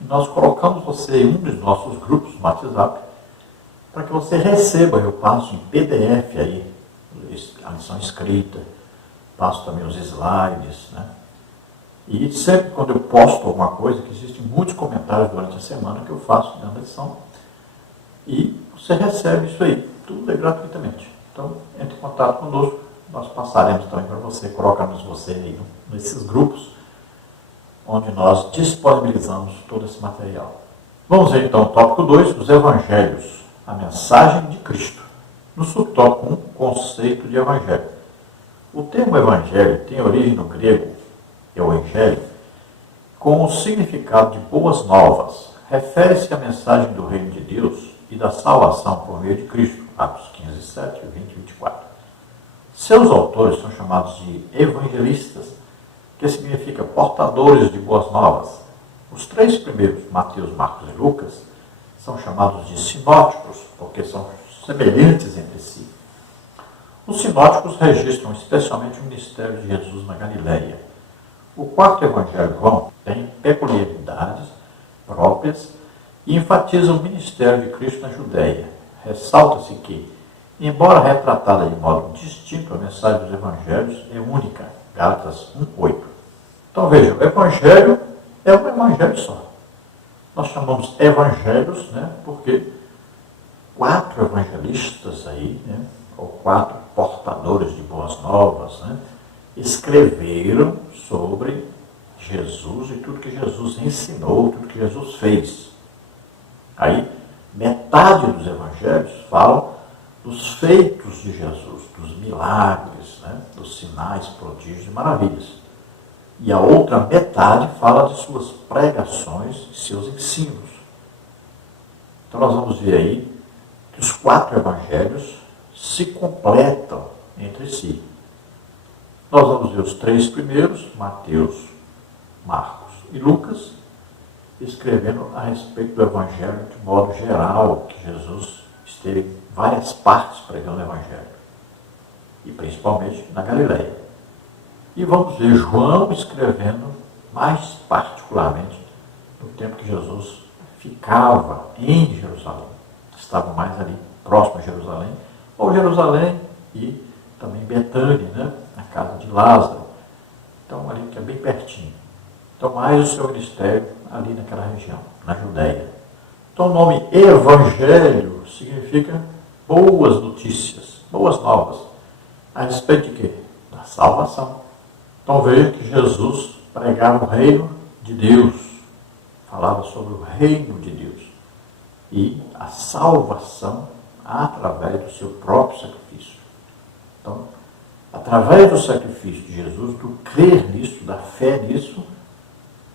e nós colocamos você em um dos nossos grupos no WhatsApp para que você receba. Eu passo em PDF aí a lição escrita, passo também os slides, né? E sempre quando eu posto alguma coisa, que existem muitos comentários durante a semana que eu faço dentro da lição, e você recebe isso aí, tudo é gratuitamente. Então, entre em contato conosco, nós passaremos também para você, colocamos você aí nesses grupos, onde nós disponibilizamos todo esse material. Vamos ver então o tópico 2, os evangelhos, a mensagem de Cristo. No subtópico 1, conceito de evangelho. O termo evangelho tem origem no grego, evangelho, com o significado de boas novas. Refere-se à mensagem do reino de Deus e da salvação por meio de Cristo. Atos 15, 7, 20 e 24. Seus autores são chamados de evangelistas, que significa portadores de boas novas. Os três primeiros, Mateus, Marcos e Lucas, são chamados de sinóticos, porque são semelhantes entre si. Os sinóticos registram especialmente o ministério de Jesus na Galileia. O quarto evangelho, João, tem peculiaridades próprias e enfatiza o ministério de Cristo na Judéia. Ressalta-se que, embora retratada de modo distinto, a mensagem dos evangelhos é única. Gálatas 1:8. Então veja, o evangelho é um evangelho só. Nós chamamos evangelhos, né, porque 4 evangelistas aí, né, ou 4 portadores de boas novas, né, escreveram sobre Jesus e tudo que Jesus ensinou, tudo que Jesus fez. Aí, metade dos evangelhos falam dos feitos de Jesus, dos milagres, né, dos sinais, prodígios e maravilhas. E a outra metade fala de suas pregações e seus ensinos. Então nós vamos ver aí que os 4 evangelhos se completam entre si. Nós vamos ver os 3 primeiros, Mateus, Marcos e Lucas, escrevendo a respeito do evangelho de modo geral, que Jesus esteve em várias partes pregando o evangelho, e principalmente na Galileia. E vamos ver João escrevendo mais particularmente no tempo que Jesus ficava em Jerusalém. Estava mais ali próximo a Jerusalém, ou Jerusalém e também Betânia, né, na casa de Lázaro. Então ali que é bem pertinho. Então mais o seu ministério ali naquela região, na Judéia. Então o nome Evangelho significa boas notícias, boas novas. A respeito de quê? Da salvação. Então veja que Jesus pregava o reino de Deus, falava sobre o reino de Deus e a salvação através do seu próprio sacrifício. Então, através do sacrifício de Jesus, do crer nisso, da fé nisso,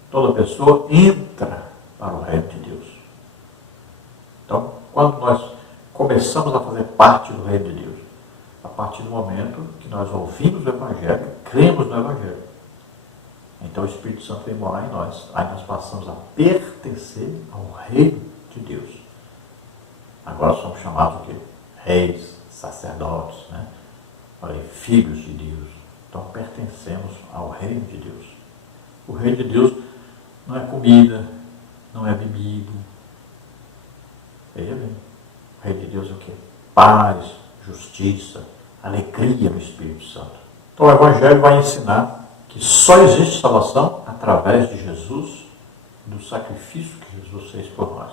toda pessoa entra para o reino de Deus. Então, quando nós começamos a fazer parte do reino de Deus, a partir do momento que nós ouvimos o Evangelho, cremos no Evangelho, então o Espírito Santo vem morar em nós. Aí nós passamos a pertencer ao reino de Deus. Agora somos chamados de reis, sacerdotes, né? Filhos de Deus. Então pertencemos ao reino de Deus. O reino de Deus não é comida, não é bebido. É paz, justiça, alegria no Espírito Santo. Então o Evangelho vai ensinar que só existe salvação através de Jesus, do sacrifício que Jesus fez por nós.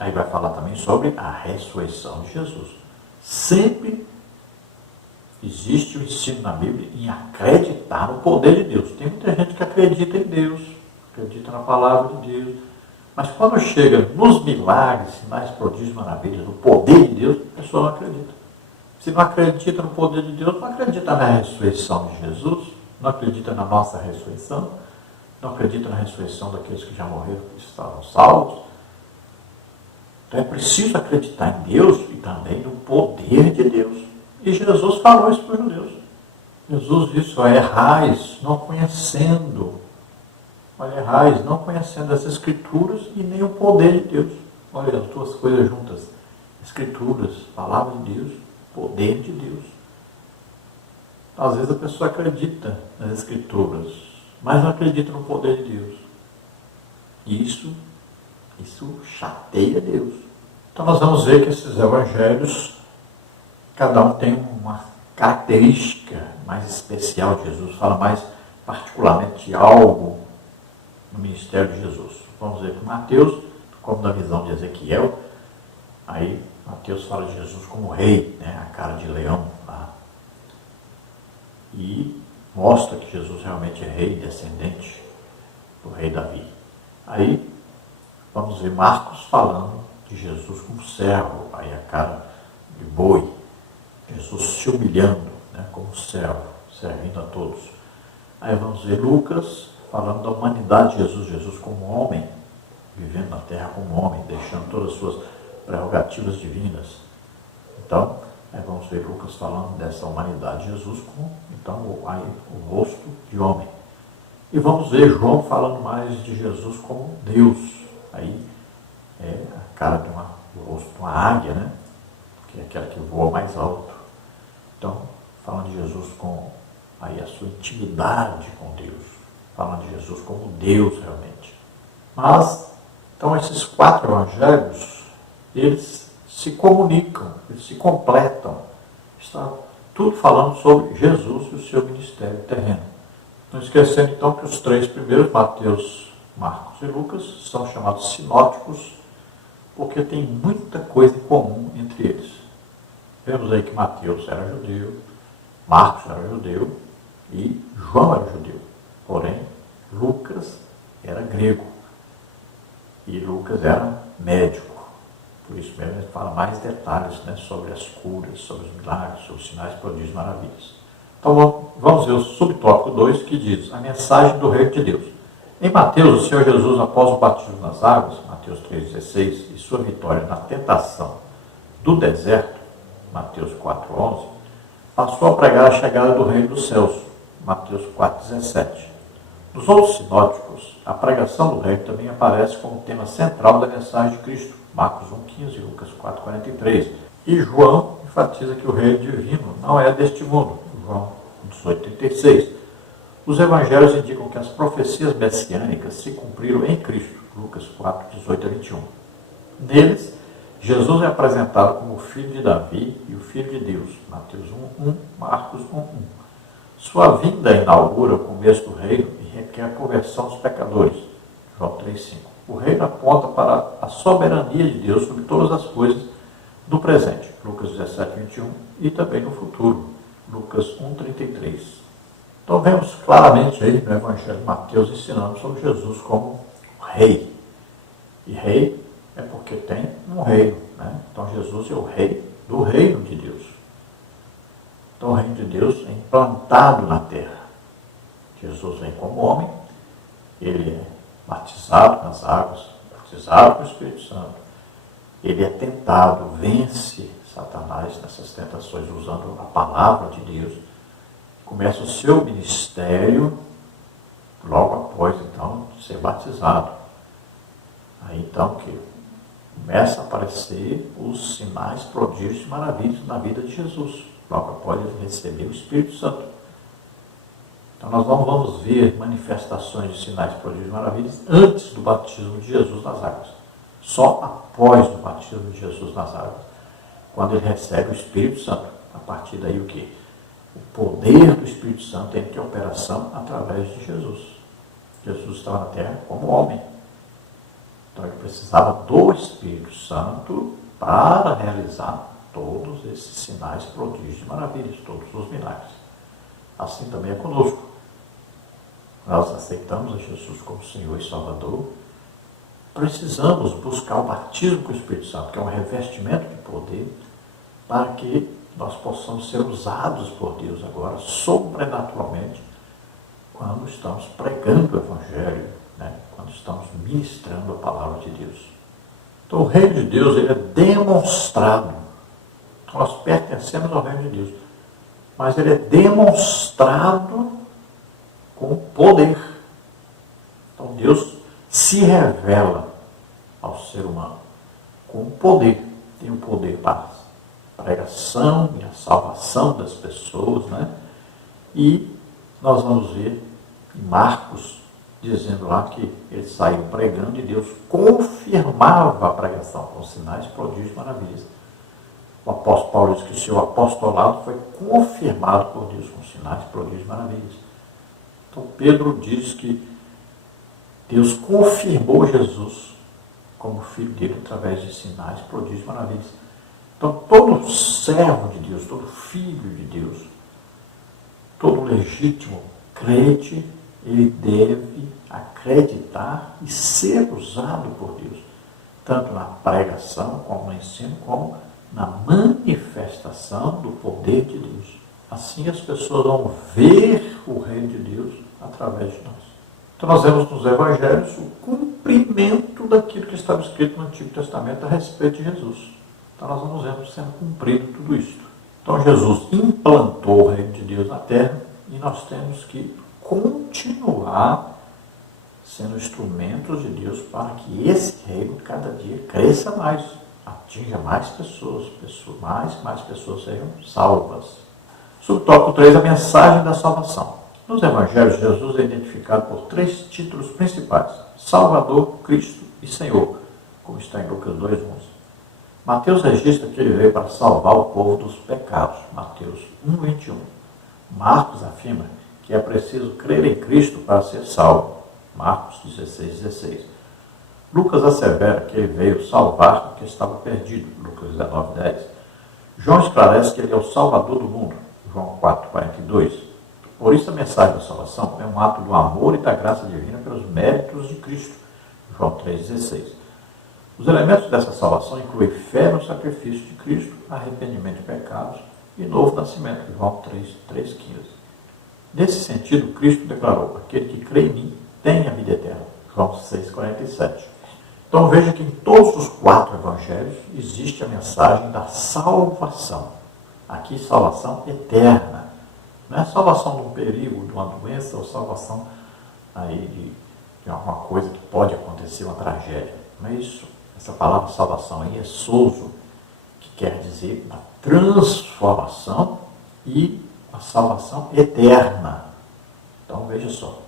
Aí vai falar também sobre a ressurreição de Jesus. Sempre existe o ensino na Bíblia em acreditar no poder de Deus. Tem muita gente que acredita em Deus, acredita na palavra de Deus, mas quando chega nos milagres, sinais, prodígios, maravilhas, no poder de Deus, a pessoa não acredita. Se não acredita no poder de Deus, não acredita na ressurreição de Jesus, não acredita na nossa ressurreição, não acredita na ressurreição daqueles que já morreram e estavam salvos. Então é preciso acreditar em Deus e também no poder de Deus. E Jesus falou isso para os judeus. Jesus disse: ó, errais não conhecendo. Olha, errais não conhecendo as Escrituras e nem o poder de Deus. Olha as duas coisas juntas. Escrituras, palavra de Deus, poder de Deus. Às vezes a pessoa acredita nas Escrituras, mas não acredita no poder de Deus. E isso chateia Deus. Então nós vamos ver que esses evangelhos, cada um tem uma característica mais especial de Jesus, fala mais particularmente de algo no ministério de Jesus. Vamos ver que Mateus, como na visão de Ezequiel, aí Mateus fala de Jesus como rei, né, a cara de leão lá. E mostra que Jesus realmente é rei, descendente do rei Davi. Aí vamos ver Marcos falando de Jesus como servo, aí a cara de boi, Jesus se humilhando, né, como servo, servindo a todos. Aí vamos ver Lucas falando da humanidade de Jesus, Jesus como homem, vivendo na terra como homem, deixando todas as suas prerrogativas divinas. Então, aí vamos ver Lucas falando dessa humanidade de Jesus com, então, aí, o rosto de homem. E vamos ver João falando mais de Jesus como Deus. Aí é a cara de o rosto de uma águia, né? Que é aquela que voa mais alto. Então, falando de Jesus com aí a sua intimidade com Deus. Falando de Jesus como Deus realmente. Mas, então esses 4 evangelhos, eles se comunicam, eles se completam. Está tudo falando sobre Jesus e o seu ministério terreno. Não esquecendo então que os 3 primeiros, Mateus, Marcos e Lucas, são chamados sinóticos, porque tem muita coisa em comum entre eles. Vemos aí que Mateus era judeu, Marcos era judeu e João era judeu. Porém, Lucas era grego e Lucas era médico. Por isso mesmo ele fala mais detalhes, né, sobre as curas, sobre os milagres, sobre os sinais, prodígios e maravilhas. Então vamos ver o subtópico 2 que diz a mensagem do reino de Deus. Em Mateus, o Senhor Jesus, após o batismo nas águas, Mateus 3,16, e sua vitória na tentação do deserto, Mateus 4,11, passou a pregar a chegada do reino dos céus, Mateus 4,17. Nos outros sinóticos, a pregação do reino também aparece como tema central da mensagem de Cristo, Marcos 1,15 e Lucas 4,43. E João enfatiza que o reino divino não é deste mundo, João 18,36. Os evangelhos indicam que as profecias messiânicas se cumpriram em Cristo, Lucas 4,18-21. Neles, Jesus é apresentado como o filho de Davi e o filho de Deus, Mateus 1,1, Marcos 1,1. Sua vinda inaugura o começo do reino e requer a conversão dos pecadores, João 3,5. O reino aponta para a soberania de Deus sobre todas as coisas do presente, Lucas 17,21, e também no futuro, Lucas 1,33. Então vemos claramente aí no Evangelho de Mateus ensinando sobre Jesus como rei. E rei é porque tem um reino, né? Então Jesus é o rei do reino de Deus. Então o reino de Deus é implantado na terra. Jesus vem como homem, ele é batizado nas águas, batizado com o Espírito Santo. Ele é tentado, vence Satanás nessas tentações usando a palavra de Deus. Começa o seu ministério logo após, então, de ser batizado. Aí, então, que começa a aparecer os sinais, prodígios e maravilhas na vida de Jesus, logo após ele receber o Espírito Santo. Então, nós não vamos ver manifestações de sinais, prodígios e maravilhas antes do batismo de Jesus nas águas. Só após o batismo de Jesus nas águas quando ele recebe o Espírito Santo. A partir daí o quê? O poder do Espírito Santo entra em operação através de Jesus. Jesus estava na terra como homem. Então ele precisava do Espírito Santo para realizar todos esses sinais, prodígios e maravilhas, todos os milagres. Assim também é conosco. Nós aceitamos a Jesus como Senhor e Salvador. Precisamos buscar o batismo com o Espírito Santo, que é um revestimento de poder, para que nós possamos ser usados por Deus agora, sobrenaturalmente, quando estamos pregando o Evangelho, né? Quando estamos ministrando a palavra de Deus. Então o reino de Deus, ele é demonstrado. Nós pertencemos ao reino de Deus, mas ele é demonstrado com poder. Então Deus se revela ao ser humano com poder. Tem o poder para a pregação e a salvação das pessoas, né? E nós vamos ver em Marcos, dizendo lá que ele saiu pregando e Deus confirmava a pregação com sinais, prodígios e maravilhas. O apóstolo Paulo diz que o seu apostolado foi confirmado por Deus com sinais, prodígios e maravilhas. Então Pedro diz que Deus confirmou Jesus como filho dele através de sinais, prodígios e maravilhas. Então todo servo de Deus, todo filho de Deus, todo legítimo crente, ele deve acreditar e ser usado por Deus, tanto na pregação, como no ensino, como na manifestação do poder de Deus. Assim as pessoas vão ver o reino de Deus através de nós. Então nós vemos nos evangelhos o cumprimento daquilo que estava escrito no Antigo Testamento a respeito de Jesus. Então nós vamos vendo sendo cumprido tudo isso. Então Jesus implantou o reino de Deus na terra e nós temos que continuar sendo instrumentos de Deus para que esse reino cada dia cresça mais, atinja mais pessoas, mais pessoas sejam salvas. Subtópico 3, a mensagem da salvação. Nos evangelhos, Jesus é identificado por 3 títulos principais: Salvador, Cristo e Senhor, como está em Lucas 2:11. Mateus registra que ele veio para salvar o povo dos pecados, Mateus 1:21. Marcos afirma que é preciso crer em Cristo para ser salvo, Marcos 16:16. Lucas assevera que ele veio salvar o que estava perdido, Lucas 19:10. João esclarece que ele é o Salvador do mundo, João 4:42. Por isso a mensagem da salvação é um ato do amor e da graça divina pelos méritos de Cristo, João 3:16. Os elementos dessa salvação incluem fé no sacrifício de Cristo, arrependimento de pecados e novo nascimento, João 3:15. Nesse sentido, Cristo declarou: aquele que crê em mim tem a vida eterna, João 6:47. Então veja que em todos os 4 evangelhos existe a mensagem da salvação. Aqui, salvação eterna. Não é salvação de um perigo, de uma doença, ou salvação aí de alguma coisa que pode acontecer, uma tragédia. Não é isso. Essa palavra salvação aí é sozo, que quer dizer a transformação e a salvação eterna. Então veja só,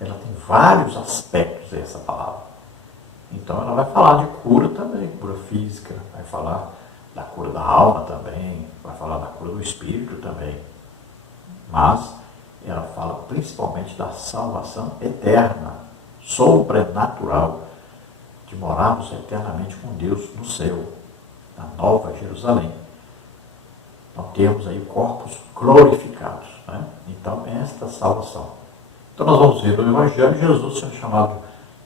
ela tem vários aspectos essa palavra. Então ela vai falar de cura também, cura física, vai falar da cura da alma também, vai falar da cura do espírito também. Mas ela fala principalmente da salvação eterna, sobrenatural, de morarmos eternamente com Deus no céu, na Nova Jerusalém. Então temos aí corpos glorificados, né? Então esta salvação. Então nós vamos ver no Evangelho Jesus sendo chamado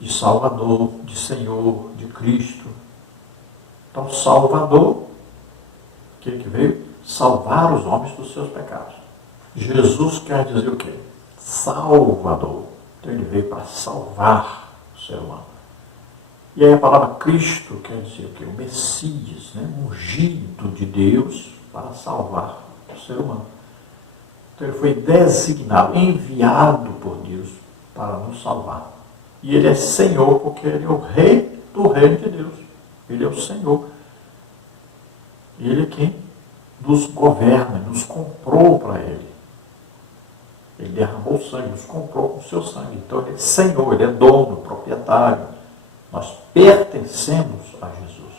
de Salvador, de Senhor, de Cristo. Então Salvador, aquele que veio salvar os homens dos seus pecados. Jesus quer dizer o quê? Salvador. Então ele veio para salvar o ser humano. E aí a palavra Cristo quer dizer o quê? O Messias, né? Ungido de Deus para salvar o ser humano. Então ele foi designado, enviado por Deus para nos salvar. E ele é Senhor porque ele é o rei do reino de Deus. Ele é o Senhor. Ele é quem nos governa, nos comprou para ele. Ele derramou sangue, nos comprou com o seu sangue. Então ele é Senhor, ele é dono, proprietário. Nós pertencemos a Jesus.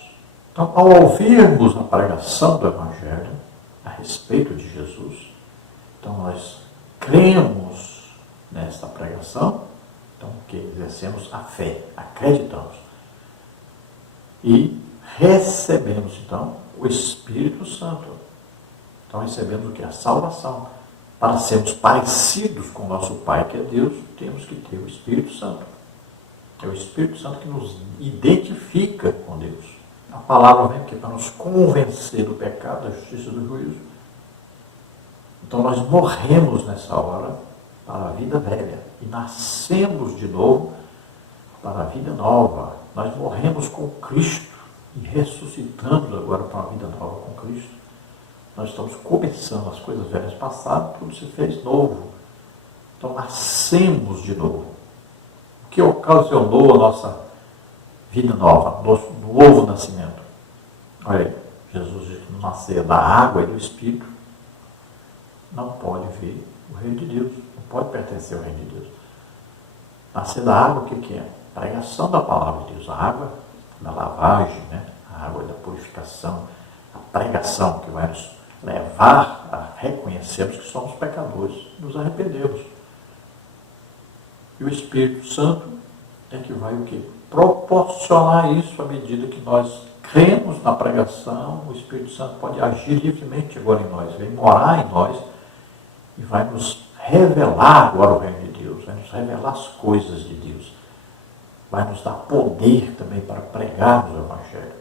Então, ao ouvirmos a pregação do Evangelho a respeito de Jesus, então nós cremos nesta pregação, então que exercemos a fé, acreditamos. E recebemos, então, o Espírito Santo. Então recebemos o que? A salvação. Para sermos parecidos com o nosso Pai, que é Deus, temos que ter o Espírito Santo. É o Espírito Santo que nos identifica com Deus. A palavra vem aqui para nos convencer do pecado, da justiça e do juízo. Então nós morremos nessa hora para a vida velha e nascemos de novo para a vida nova. Nós morremos com Cristo e ressuscitamos agora para uma vida nova com Cristo. Nós estamos começando, as coisas velhas passaram, tudo se fez novo. Então nascemos de novo. O que ocasionou a nossa vida nova, nosso novo nascimento? Olha aí, Jesus disse que nascer da água e do Espírito não pode ver o reino de Deus, não pode pertencer ao reino de Deus. Nascer da água, o que é? Pregação da palavra de Deus, a água da lavagem, né? A água da purificação, a pregação que vai nos levar a reconhecermos que somos pecadores, nos arrependemos. E o Espírito Santo é que vai o quê? Proporcionar isso à medida que nós cremos na pregação. O Espírito Santo pode agir livremente agora em nós, vem morar em nós e vai nos revelar agora o reino de Deus, vai nos revelar as coisas de Deus, vai nos dar poder também para pregarmos o Evangelho.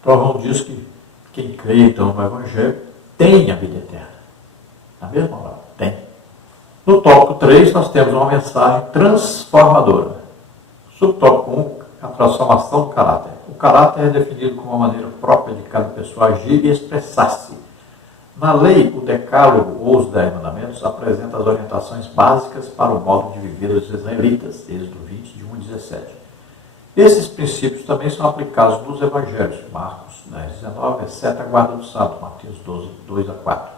Então, João diz que quem crê então no Evangelho tem a vida eterna. Na mesma hora, tem. No tópico 3, nós temos uma mensagem transformadora. Subtópico 1, a transformação do caráter. O caráter é definido como uma maneira própria de cada pessoa agir e expressar-se. Na lei, o decálogo ou os 10 mandamentos apresenta as orientações básicas para o modo de viver dos israelitas, Êxodo 20, de 1 a 17. Esses princípios também são aplicados nos evangelhos, Marcos 10, 19, exceto a guarda do sábado, Mateus 12, 2 a 4.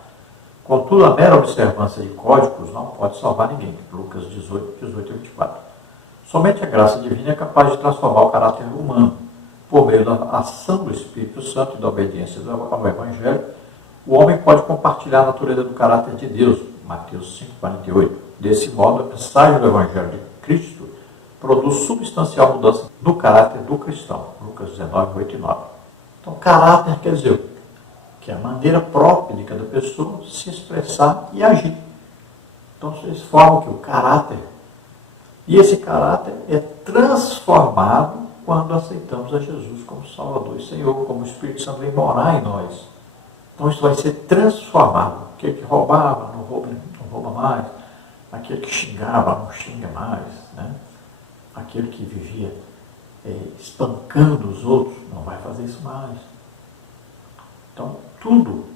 Contudo, a mera observância de códigos não pode salvar ninguém, Lucas 18, 18 e 24. Somente a graça divina é capaz de transformar o caráter humano. Por meio da ação do Espírito Santo e da obediência ao Evangelho, o homem pode compartilhar a natureza do caráter de Deus, Mateus 5, 48. Desse modo, a mensagem do Evangelho de Cristo produz substancial mudança no caráter do cristão, Lucas 19, 8 e 9. Então, caráter quer dizer que é a maneira própria de cada pessoa se expressar e agir. Então, vocês formam que o caráter, e esse caráter é transformado quando aceitamos a Jesus como Salvador e Senhor, como o Espírito Santo vem morar em nós. Então, isso vai ser transformado. Aquele que roubava, não rouba mais. Aquele que xingava, não xinga mais, né? Aquele que vivia espancando os outros, não vai fazer isso mais. Então, tudo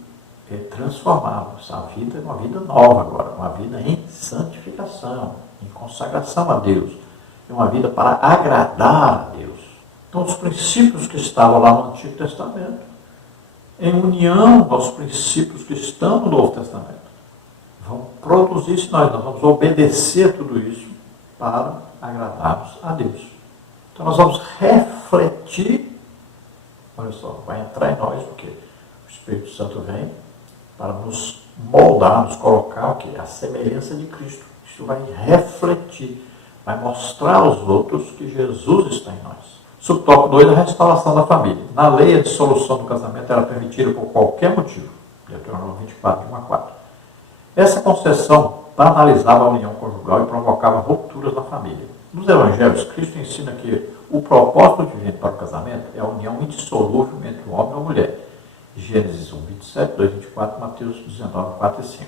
é transformado. Essa vida é uma vida nova agora, uma vida em santificação, em consagração a Deus. É uma vida para agradar a Deus. Então, os princípios que estavam lá no Antigo Testamento, em união aos princípios que estão no Novo Testamento, vão produzir isso nós vamos obedecer tudo isso para agradarmos a Deus. Então nós vamos refletir, olha só, vai entrar em nós o quê? O Espírito Santo vem para nos moldar, nos colocar o quê? A semelhança de Cristo. Isso vai refletir, vai mostrar aos outros que Jesus está em nós. Subtópico 2, a restauração da família. Na lei, a dissolução do casamento era permitida por qualquer motivo. Deuteronômio 24, 1 a 4. Essa concessão banalizava a união conjugal e provocava rupturas na família. Nos evangelhos, Cristo ensina que o propósito divino para o casamento é a união indissolúvel entre o homem e a mulher. Gênesis 1, 27, 2, 24, Mateus 19, 4 e 5.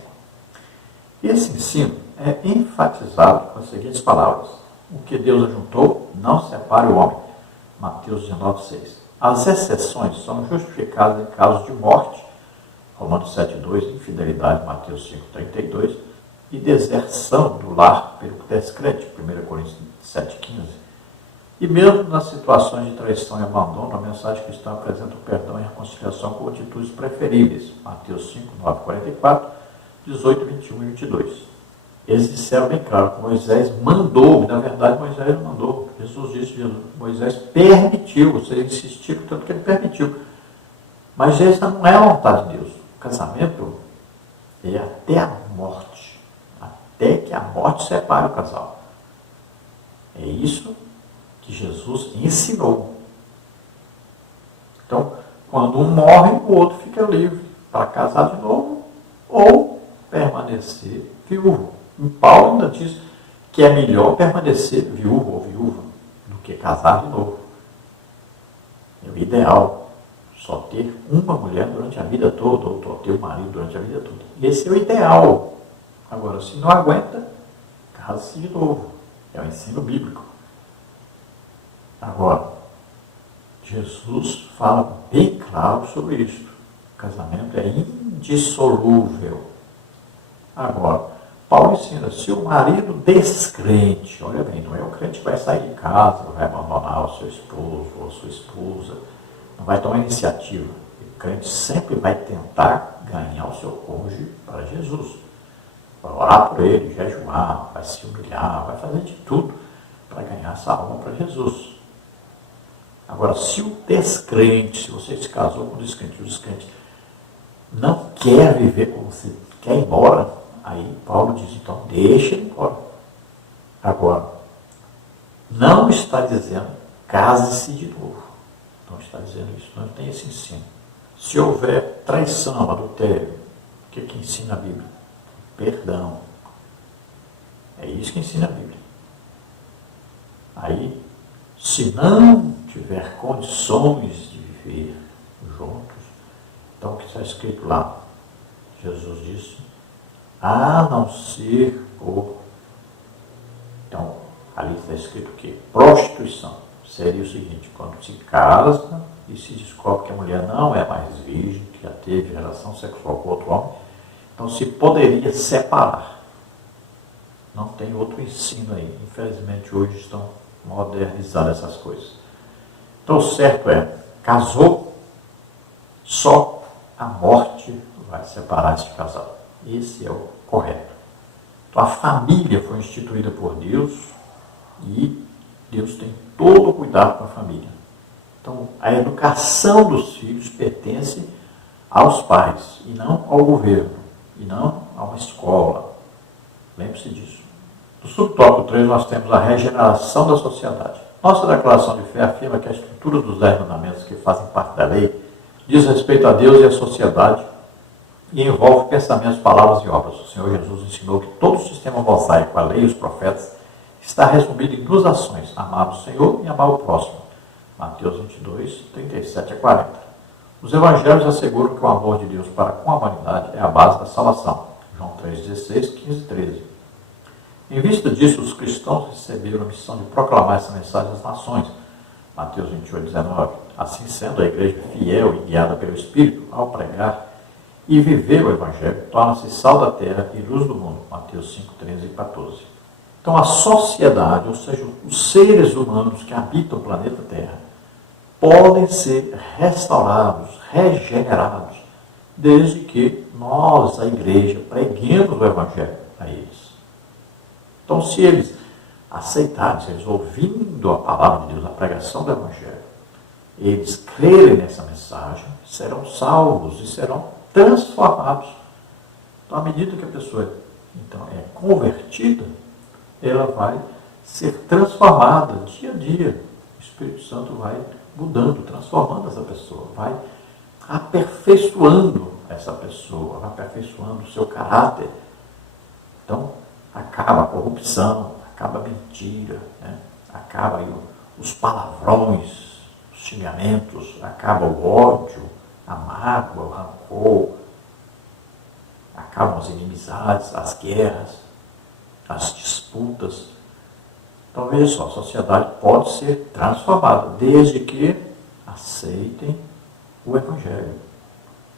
Esse ensino é enfatizado com as seguintes palavras: o que Deus ajuntou, não separe o homem. Mateus 19, 6. As exceções são justificadas em casos de morte, Romanos 7, 2, infidelidade, Mateus 5, 32, e deserção do lar pelo descrente, 1 Coríntios 7, 15. E mesmo nas situações de traição e abandono, a mensagem cristã apresenta o perdão e a reconciliação com atitudes preferíveis, Mateus 5, 9, 44, 18, 21 e 22. Eles disseram bem claro que Moisés mandou, e na verdade Moisés não mandou. Jesus disse, Moisés permitiu, vocês insistiram tanto que ele permitiu. Mas essa não é a vontade de Deus. O casamento é até a morte. Até que a morte separe o casal. É isso que Jesus ensinou. Então, quando um morre, o outro fica livre para casar de novo ou permanecer viúvo. E Paulo ainda diz que é melhor permanecer viúvo ou viúva do que casar de novo. É o ideal. Só ter uma mulher durante a vida toda, ou só ter um marido durante a vida toda. Esse é o ideal. Agora, se não aguenta, case-se de novo. É o ensino bíblico. Agora, Jesus fala bem claro sobre isso. O casamento é indissolúvel. Agora, Paulo ensina, se o marido descrente, olha bem, não é o crente que vai sair de casa, vai abandonar o seu esposo ou a sua esposa, não vai tomar iniciativa. O crente sempre vai tentar ganhar o seu cônjuge para Jesus. Vai orar por ele, jejuar, vai se humilhar, vai fazer de tudo para ganhar essa alma para Jesus. Agora, se o descrente, se você se casou com o descrente não quer viver com você, quer ir embora, aí Paulo diz, então deixa ele embora. Agora, não está dizendo case-se de novo. Não está dizendo isso, não tem esse ensino. Se houver traição, adultério, o que ensina a Bíblia? Perdão. É isso que ensina a Bíblia. Aí, se não tiver condições de viver juntos, então o que está escrito lá? Jesus disse, a não ser por... Então, ali está escrito o quê? Prostituição. Seria o seguinte, quando se casa e se descobre que a mulher não é mais virgem, que já teve relação sexual com outro homem, então se poderia separar. Não tem outro ensino aí. Infelizmente hoje estão modernizando essas coisas. Então o certo é, casou, só a morte vai separar esse casal. Esse é o correto. Então a família foi instituída por Deus e Deus tem todo o cuidado com a família. Então a educação dos filhos pertence aos pais e não ao governo, e não a uma escola. Lembre-se disso. No subtópico 3 nós temos a regeneração da sociedade. Nossa declaração de fé afirma que a estrutura dos 10 mandamentos que fazem parte da lei diz respeito a Deus e à sociedade e envolve pensamentos, palavras e obras. O Senhor Jesus ensinou que todo o sistema mosaico, a lei e os profetas, está resumido em duas ações, amar o Senhor e amar o próximo. Mateus 22, 37 a 40. Os evangelhos asseguram que o amor de Deus para com a humanidade é a base da salvação. João 3,16, 15 e 13. Em vista disso, os cristãos receberam a missão de proclamar essa mensagem às nações. Mateus 28, 19. Assim sendo, a igreja fiel e guiada pelo Espírito, ao pregar e viver o Evangelho, torna-se sal da terra e luz do mundo. Mateus 5, 13 e 14. Então, a sociedade, ou seja, os seres humanos que habitam o planeta Terra, podem ser restaurados, regenerados, desde que nós, a igreja, preguemos o Evangelho a eles. Então, se eles aceitarem, se eles ouvindo a palavra de Deus, a pregação do Evangelho, eles crerem nessa mensagem, serão salvos e serão transformados. Então, à medida que a pessoa é convertida, ela vai ser transformada dia a dia. O Espírito Santo vai mudando, transformando essa pessoa, vai aperfeiçoando essa pessoa, vai aperfeiçoando o seu caráter. Então, acaba a corrupção, acaba a mentira, né? Acaba aí os palavrões, os xingamentos, acaba o ódio, a mágoa, o rancor, acabam as inimizades, as guerras, as disputas. Então, veja só, a sociedade pode ser transformada, desde que aceitem o Evangelho.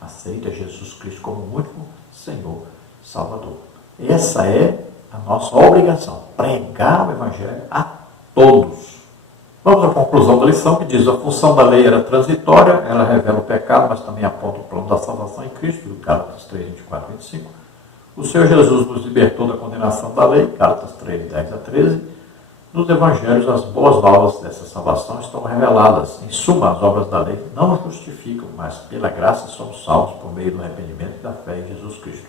Aceitem Jesus Cristo como o único Senhor Salvador. Essa é a nossa obrigação, pregar o Evangelho a todos. Vamos à conclusão da lição, que diz: a função da lei era transitória, ela revela o pecado, mas também aponta o plano da salvação em Cristo, Gálatas 3, 24 e 25. O Senhor Jesus nos libertou da condenação da lei, Gálatas 3, 10 a 13. Nos evangelhos, as boas novas dessa salvação estão reveladas. Em suma, as obras da lei não nos justificam, mas pela graça somos salvos por meio do arrependimento e da fé em Jesus Cristo.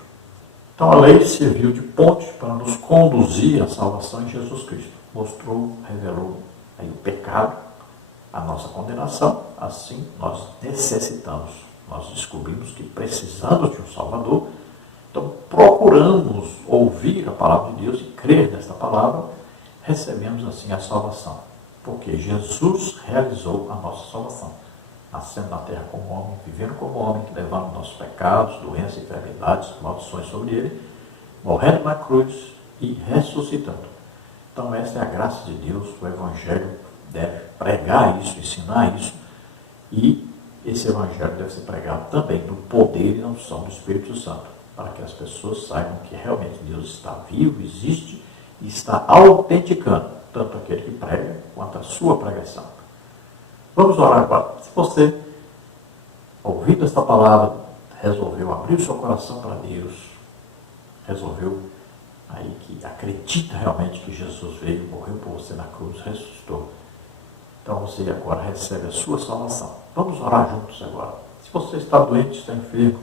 Então a lei serviu de ponte para nos conduzir à salvação em Jesus Cristo. Mostrou, revelou aí o pecado, a nossa condenação. Assim nós necessitamos, nós descobrimos que precisamos de um Salvador. Então procuramos ouvir a palavra de Deus e crer nesta palavra. Recebemos assim a salvação, porque Jesus realizou a nossa salvação, nascendo na terra como homem, vivendo como homem, levando nossos pecados, doenças, enfermidades, maldições sobre ele, morrendo na cruz e ressuscitando. Então essa é a graça de Deus, o Evangelho deve pregar isso, ensinar isso, e esse Evangelho deve ser pregado também no poder e na unção do Espírito Santo, para que as pessoas saibam que realmente Deus está vivo, existe, e está autenticando tanto aquele que prega quanto a sua pregação. Vamos orar agora. Se você, ouvindo esta palavra, resolveu abrir o seu coração para Deus, resolveu aí que acredita realmente que Jesus veio, morreu por você na cruz, ressuscitou, então você agora recebe a sua salvação. Vamos orar juntos agora. Se você está doente, está enfermo,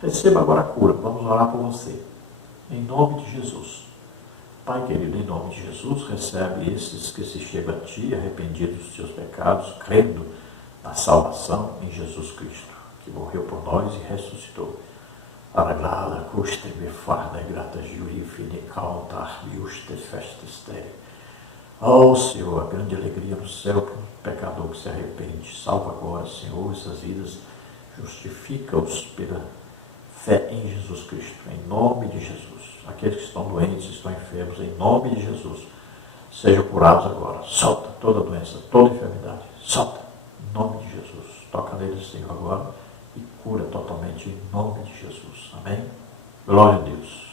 receba agora a cura. Vamos orar por você. Em nome de Jesus. Pai querido, em nome de Jesus, recebe esses que se chegam a Ti, arrependidos dos seus pecados, crendo na salvação em Jesus Cristo, que morreu por nós e ressuscitou. Araglada, custe, befarda, grata, juri, fine, caltar, biuste, festes, ó Senhor, a grande alegria no céu para um pecador que se arrepende. Salva agora, Senhor, essas vidas, justifica-os pela fé em Jesus Cristo, em nome de Jesus. Aqueles que estão doentes, estão enfermos, em nome de Jesus, sejam curados agora. Solta toda doença, toda enfermidade, solta, em nome de Jesus. Toca neles, Senhor, agora e cura totalmente, em nome de Jesus. Amém? Glória a Deus.